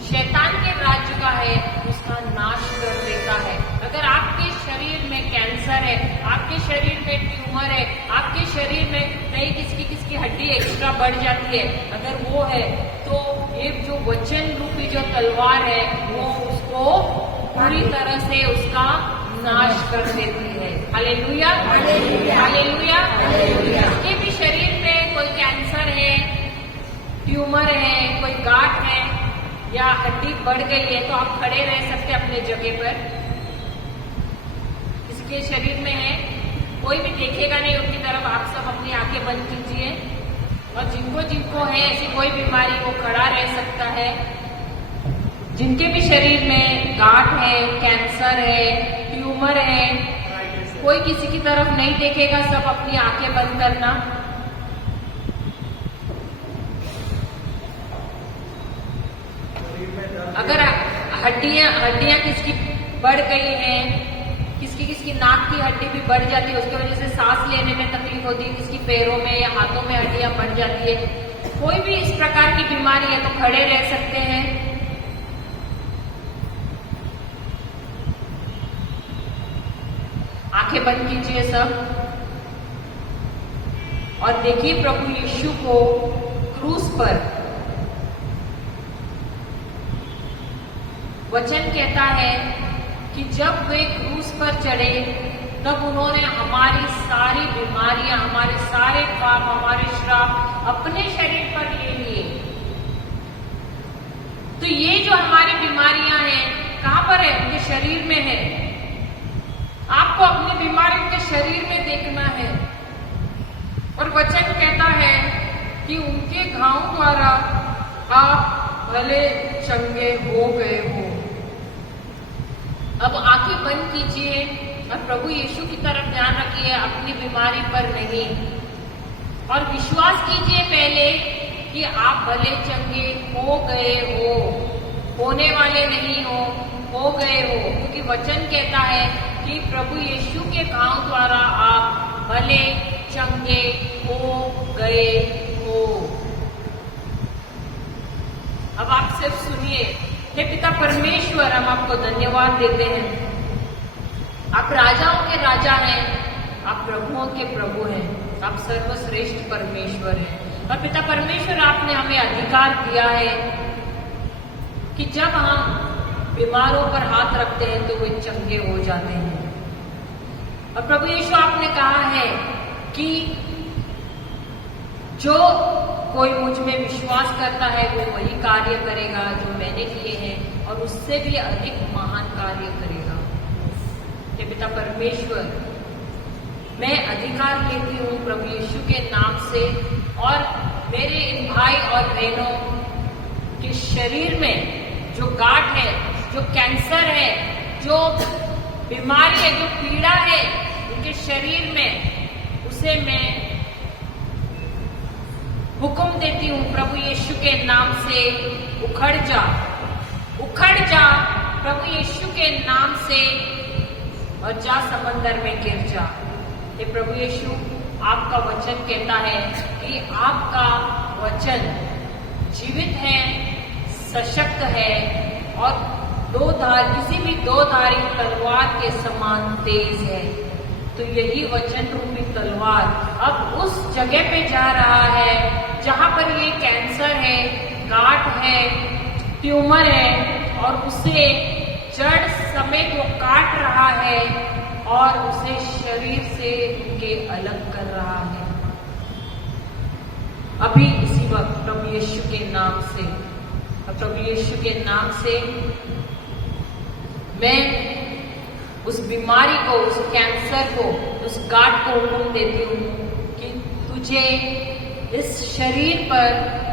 शैतान के राज्य का है उसका नाश कर देता है। अगर आपके शरीर में कैंसर है, आपके शरीर में ट्यूमर है, आपके शरीर में कई किसकी हड्डी एक्स्ट्रा बढ़ जाती है, अगर वो है तो ये जो वचन रूपी जो तलवार है वो उसको पूरी तरह से उसका नाश कर देती है। Hallelujah, hallelujah. जिसके भी शरीर में कोई कैंसर है, ट्यूमर है, कोई गांठ है या हड्डी बढ़ गई है, तो आप खड़े रह सकते अपने जगह पर। किसके शरीर में है कोई भी देखेगा नहीं उनकी तरफ। आप सब अपनी आंखें बंद कीजिए, और जिनको है ऐसी कोई बीमारी वो खड़ा रह सकता है। जिनके भी शरीर में गांठ है, कैंसर है, ट्यूमर है, कोई किसी की तरफ नहीं देखेगा, सब अपनी आंखें बंद करना। अगर हड्डियां किसकी बढ़ गई हैं, किसकी नाक की हड्डी भी बढ़ जाती है, उसकी वजह से सांस लेने में तकलीफ होती है, किसकी पैरों में या हाथों में हड्डियां बढ़ जाती है, कोई भी इस प्रकार की बीमारी है तो खड़े रह सकते हैं। आंखें बंद कीजिए सब, और देखिए प्रभु यीशु को क्रूस पर वचन कहता है कि जब वे क्रूस पर चढ़े तब उन्होंने हमारी सारी बीमारियां, हमारे सारे पाप, हमारे श्राप अपने शरीर पर ले लिए। तो ये जो हमारी बीमारियां हैं कहां पर है? उनके शरीर में है। आपको अपनी बीमारी उनके शरीर में देखना है, और वचन कहता है कि उनके घाव द्वारा आप भले चंगे हो गए हो। अब आंखें बंद कीजिए और प्रभु यीशु की तरफ ध्यान रखिए, अपनी बीमारी पर नहीं, और विश्वास कीजिए पहले कि आप भले चंगे हो गए हो, होने वाले नहीं हो गए हो। क्योंकि वचन कहता है कि प्रभु यीशु के घाव द्वारा आप भले चंगे हो गए हो। अब आप सिर्फ सुनिए। हे पिता परमेश्वर, हम आपको धन्यवाद देते हैं। आप राजाओं के राजा हैं, आप प्रभुओं के प्रभु हैं, आप सर्वश्रेष्ठ परमेश्वर हैं। और पिता परमेश्वर, आपने हमें अधिकार दिया है कि जब हम बीमारों पर हाथ रखते हैं तो वे चंगे हो जाते हैं। और प्रभु यीशु, आपने कहा है कि जो कोई मुझ में विश्वास करता है वो वही कार्य करेगा जो मैंने किए हैं, और उससे भी अधिक महान कार्य करेगा। हे पिता परमेश्वर, मैं अधिकार लेती हूँ प्रभु यीशु के नाम से, और मेरे इन भाई और बहनों के शरीर में जो गांठ है, जो कैंसर है, जो बीमारी है, जो पीड़ा है उनके शरीर में, उसे मैं हुक्म देती हूँ प्रभु यीशु के नाम से, उखड़ जा, उखड़ जा प्रभु यीशु के नाम से, और जा समंदर में गिर जा। ये प्रभु यीशु, आपका वचन कहता है कि आपका वचन जीवित है, सशक्त है, और किसी भी दोधारी तलवार के समान तेज है। तो यही वचन रूपी तलवार अब उस जगह पे जा रहा है जहां पर ये कैंसर है, गांठ है, ट्यूमर है, और उसे जड़ समेत वो काट रहा है और उसे शरीर से उनके अलग कर रहा है। अभी इसी वक्त प्रभु यीशु के नाम से, प्रभु यीशु के नाम से मैं उस बीमारी को, उस कैंसर को, उस गांठ को हुक्म देती हूँ कि तुझे इस शरीर पर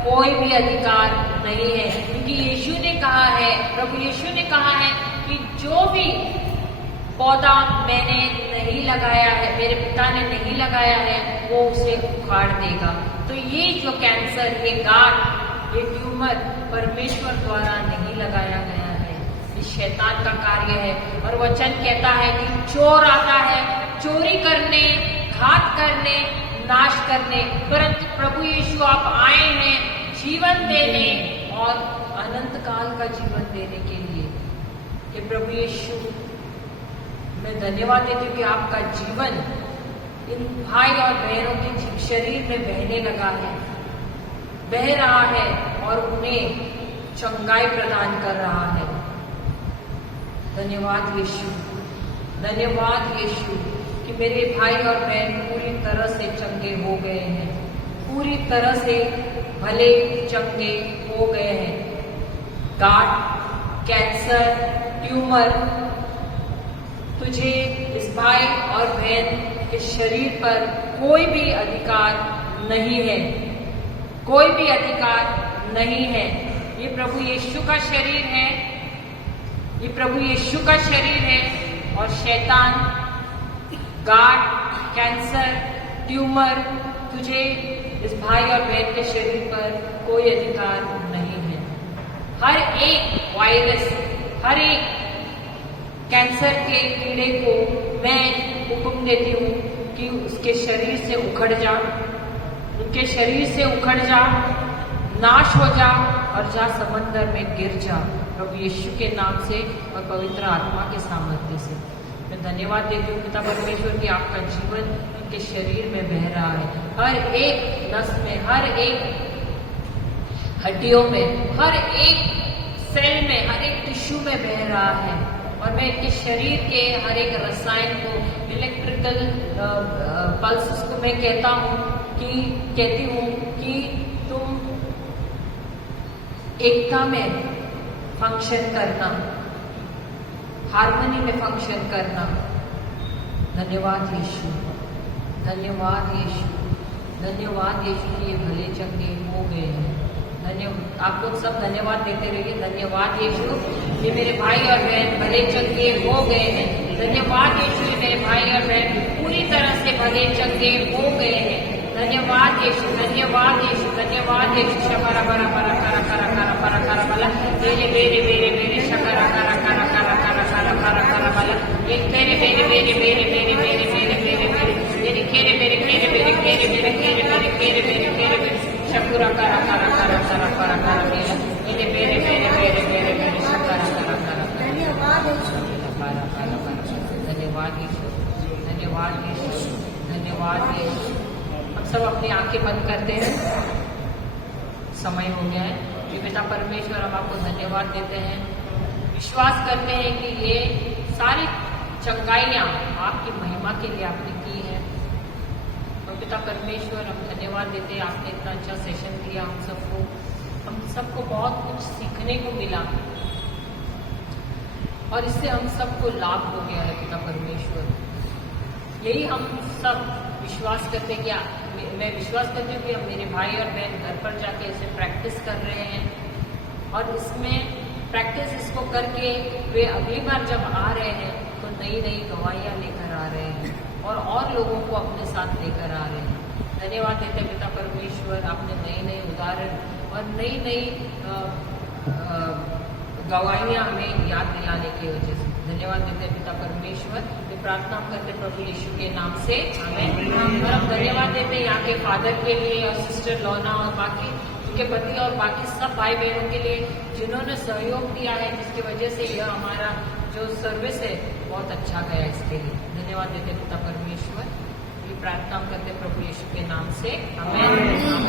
कोई भी अधिकार नहीं है, क्योंकि यीशु ने कहा है, प्रभु यीशु ने कहा है कि जो भी पौधा मैंने नहीं लगाया है, मेरे पिता ने नहीं लगाया है, वो उसे उखाड़ देगा। तो ये जो कैंसर, ये गांठ, ये ट्यूमर परमेश्वर द्वारा नहीं लगाया गया है, ये शैतान का कार्य है। और वचन कहता है कि चोर आता है चोरी करने, घात करने, नाश करने, परंतु प्रभु यीशु आप आए हैं जीवन देने और अनंत काल का जीवन देने के लिए। कि प्रभु यीशु, मैं धन्यवाद देती हूँ कि आपका जीवन इन भाई और बहनों के शरीर में बहने लगा है, बह रहा है और उन्हें चंगाई प्रदान कर रहा है। धन्यवाद यीशु, धन्यवाद यीशु कि मेरे भाई और बहन पूरी तरह से चंगे हो गए हैं, पूरी तरह से भले चंगे हो गए हैं। गांठ, कैंसर, ट्यूमर, तुझे इस भाई और बहन के शरीर पर कोई भी अधिकार नहीं है, कोई भी अधिकार नहीं है। ये प्रभु यीशु का शरीर है, ये प्रभु यीशु का शरीर है और शैतान, गांठ, कैंसर, ट्यूमर, तुझे इस भाई और बहन के शरीर पर कोई अधिकार नहीं है। हर एक वायरस, हर एक कैंसर के कीड़े को मैं हुक्म देती हूँ कि उसके शरीर से उखड़ जा, उनके शरीर से उखड़ जा, नाश हो जा और जा समंदर में गिर जा, प्रभु यीशु के नाम से और पवित्र आत्मा के सामर्थ्य से। मैं धन्यवाद देती हूँ पिता परमेश्वर कि आपका जीवन इनके शरीर में बह रहा है, हर एक नस में, हर एक हड्डियों में, हर एक सेल में, हर एक टिश्यू में बह रहा है। और मैं इनके शरीर के हर एक रसायन को, इलेक्ट्रिकल पल्स को मैं कहती हूँ कि तुम एकता में फंक्शन करना, हार्मनी में फंक्शन करना। धन्यवाद यीशु, धन्यवाद यीशु, धन्यवाद यीशु कि ये भले चंगे हो गए हैं। आप लोग सब धन्यवाद देते रहिए। धन्यवाद यीशु ये मेरे भाई और बहन भले चंगे हो गए हैं। धन्यवाद यीशु ये मेरे भाई और बहन पूरी तरह से भले चंगे हो गए हैं। धन्यवाद यीशु, धन्यवाद यीशु, धन्यवाद यीशु। शकरा बरा बरा करा करा करा परा करा बला तेरे बेरे बेरे बेरे शकरा करा करा करा करा करा करा करा बला एक तेरे बेरे बेरे बेरे बेरे बेरे बेरे बेरे बेरे तेरे केरे बेरे केरे बेरे केरे बेरे केरे बेरे केरे बेरे केरे बेरे शकरा करा करा करा करा करा करा बेरा तेरे बेरे बेरे बेरे बेरे बेरे शकरा करा करा। धन्यवाद यीशु, धन्यवाद यीशु, धन्यवाद यीशु, धन्यवाद यीशु। हम सब अपनी आंखें बंद करते हैं, समय हो गया है। कि पिता परमेश्वर हम आपको धन्यवाद देते हैं, विश्वास करते हैं कि ये सारी चंगाइयाँ आपकी महिमा के लिए आपने की है। और पिता परमेश्वर हम धन्यवाद देते हैं, आपने इतना अच्छा सेशन दिया हम सबको बहुत कुछ सीखने को मिला और इससे हम सबको लाभ हो गया है। पिता परमेश्वर यही हम सब विश्वास करते हैं कि मैं विश्वास करती हूँ कि अब मेरे भाई और बहन घर पर जाके इसे प्रैक्टिस कर रहे हैं और इसमें प्रैक्टिस इसको करके वे अगली बार जब आ रहे हैं तो नई नई गवाहियाँ लेकर आ रहे हैं और लोगों को अपने साथ लेकर आ रहे हैं। धन्यवाद देते हैं पिता परमेश्वर, आपने नई नई उदाहरण और नई नई गवाहियाँ हमें याद दिलाने की वजह से धन्यवाद देते हैं पिता परमेश्वर। ये प्रार्थना करते प्रभु यीशु के नाम से आमीन। और हम धन्यवाद देते हैं यहाँ के फादर के लिए और सिस्टर लौना और बाकी उनके पति और बाकी सब भाई बहनों के लिए जिन्होंने सहयोग दिया है, जिसकी वजह से यह हमारा जो सर्विस है बहुत अच्छा गया। इसके लिए धन्यवाद देते पिता परमेश्वर। ये प्रार्थना करते प्रभु यीशु के नाम से आमीन।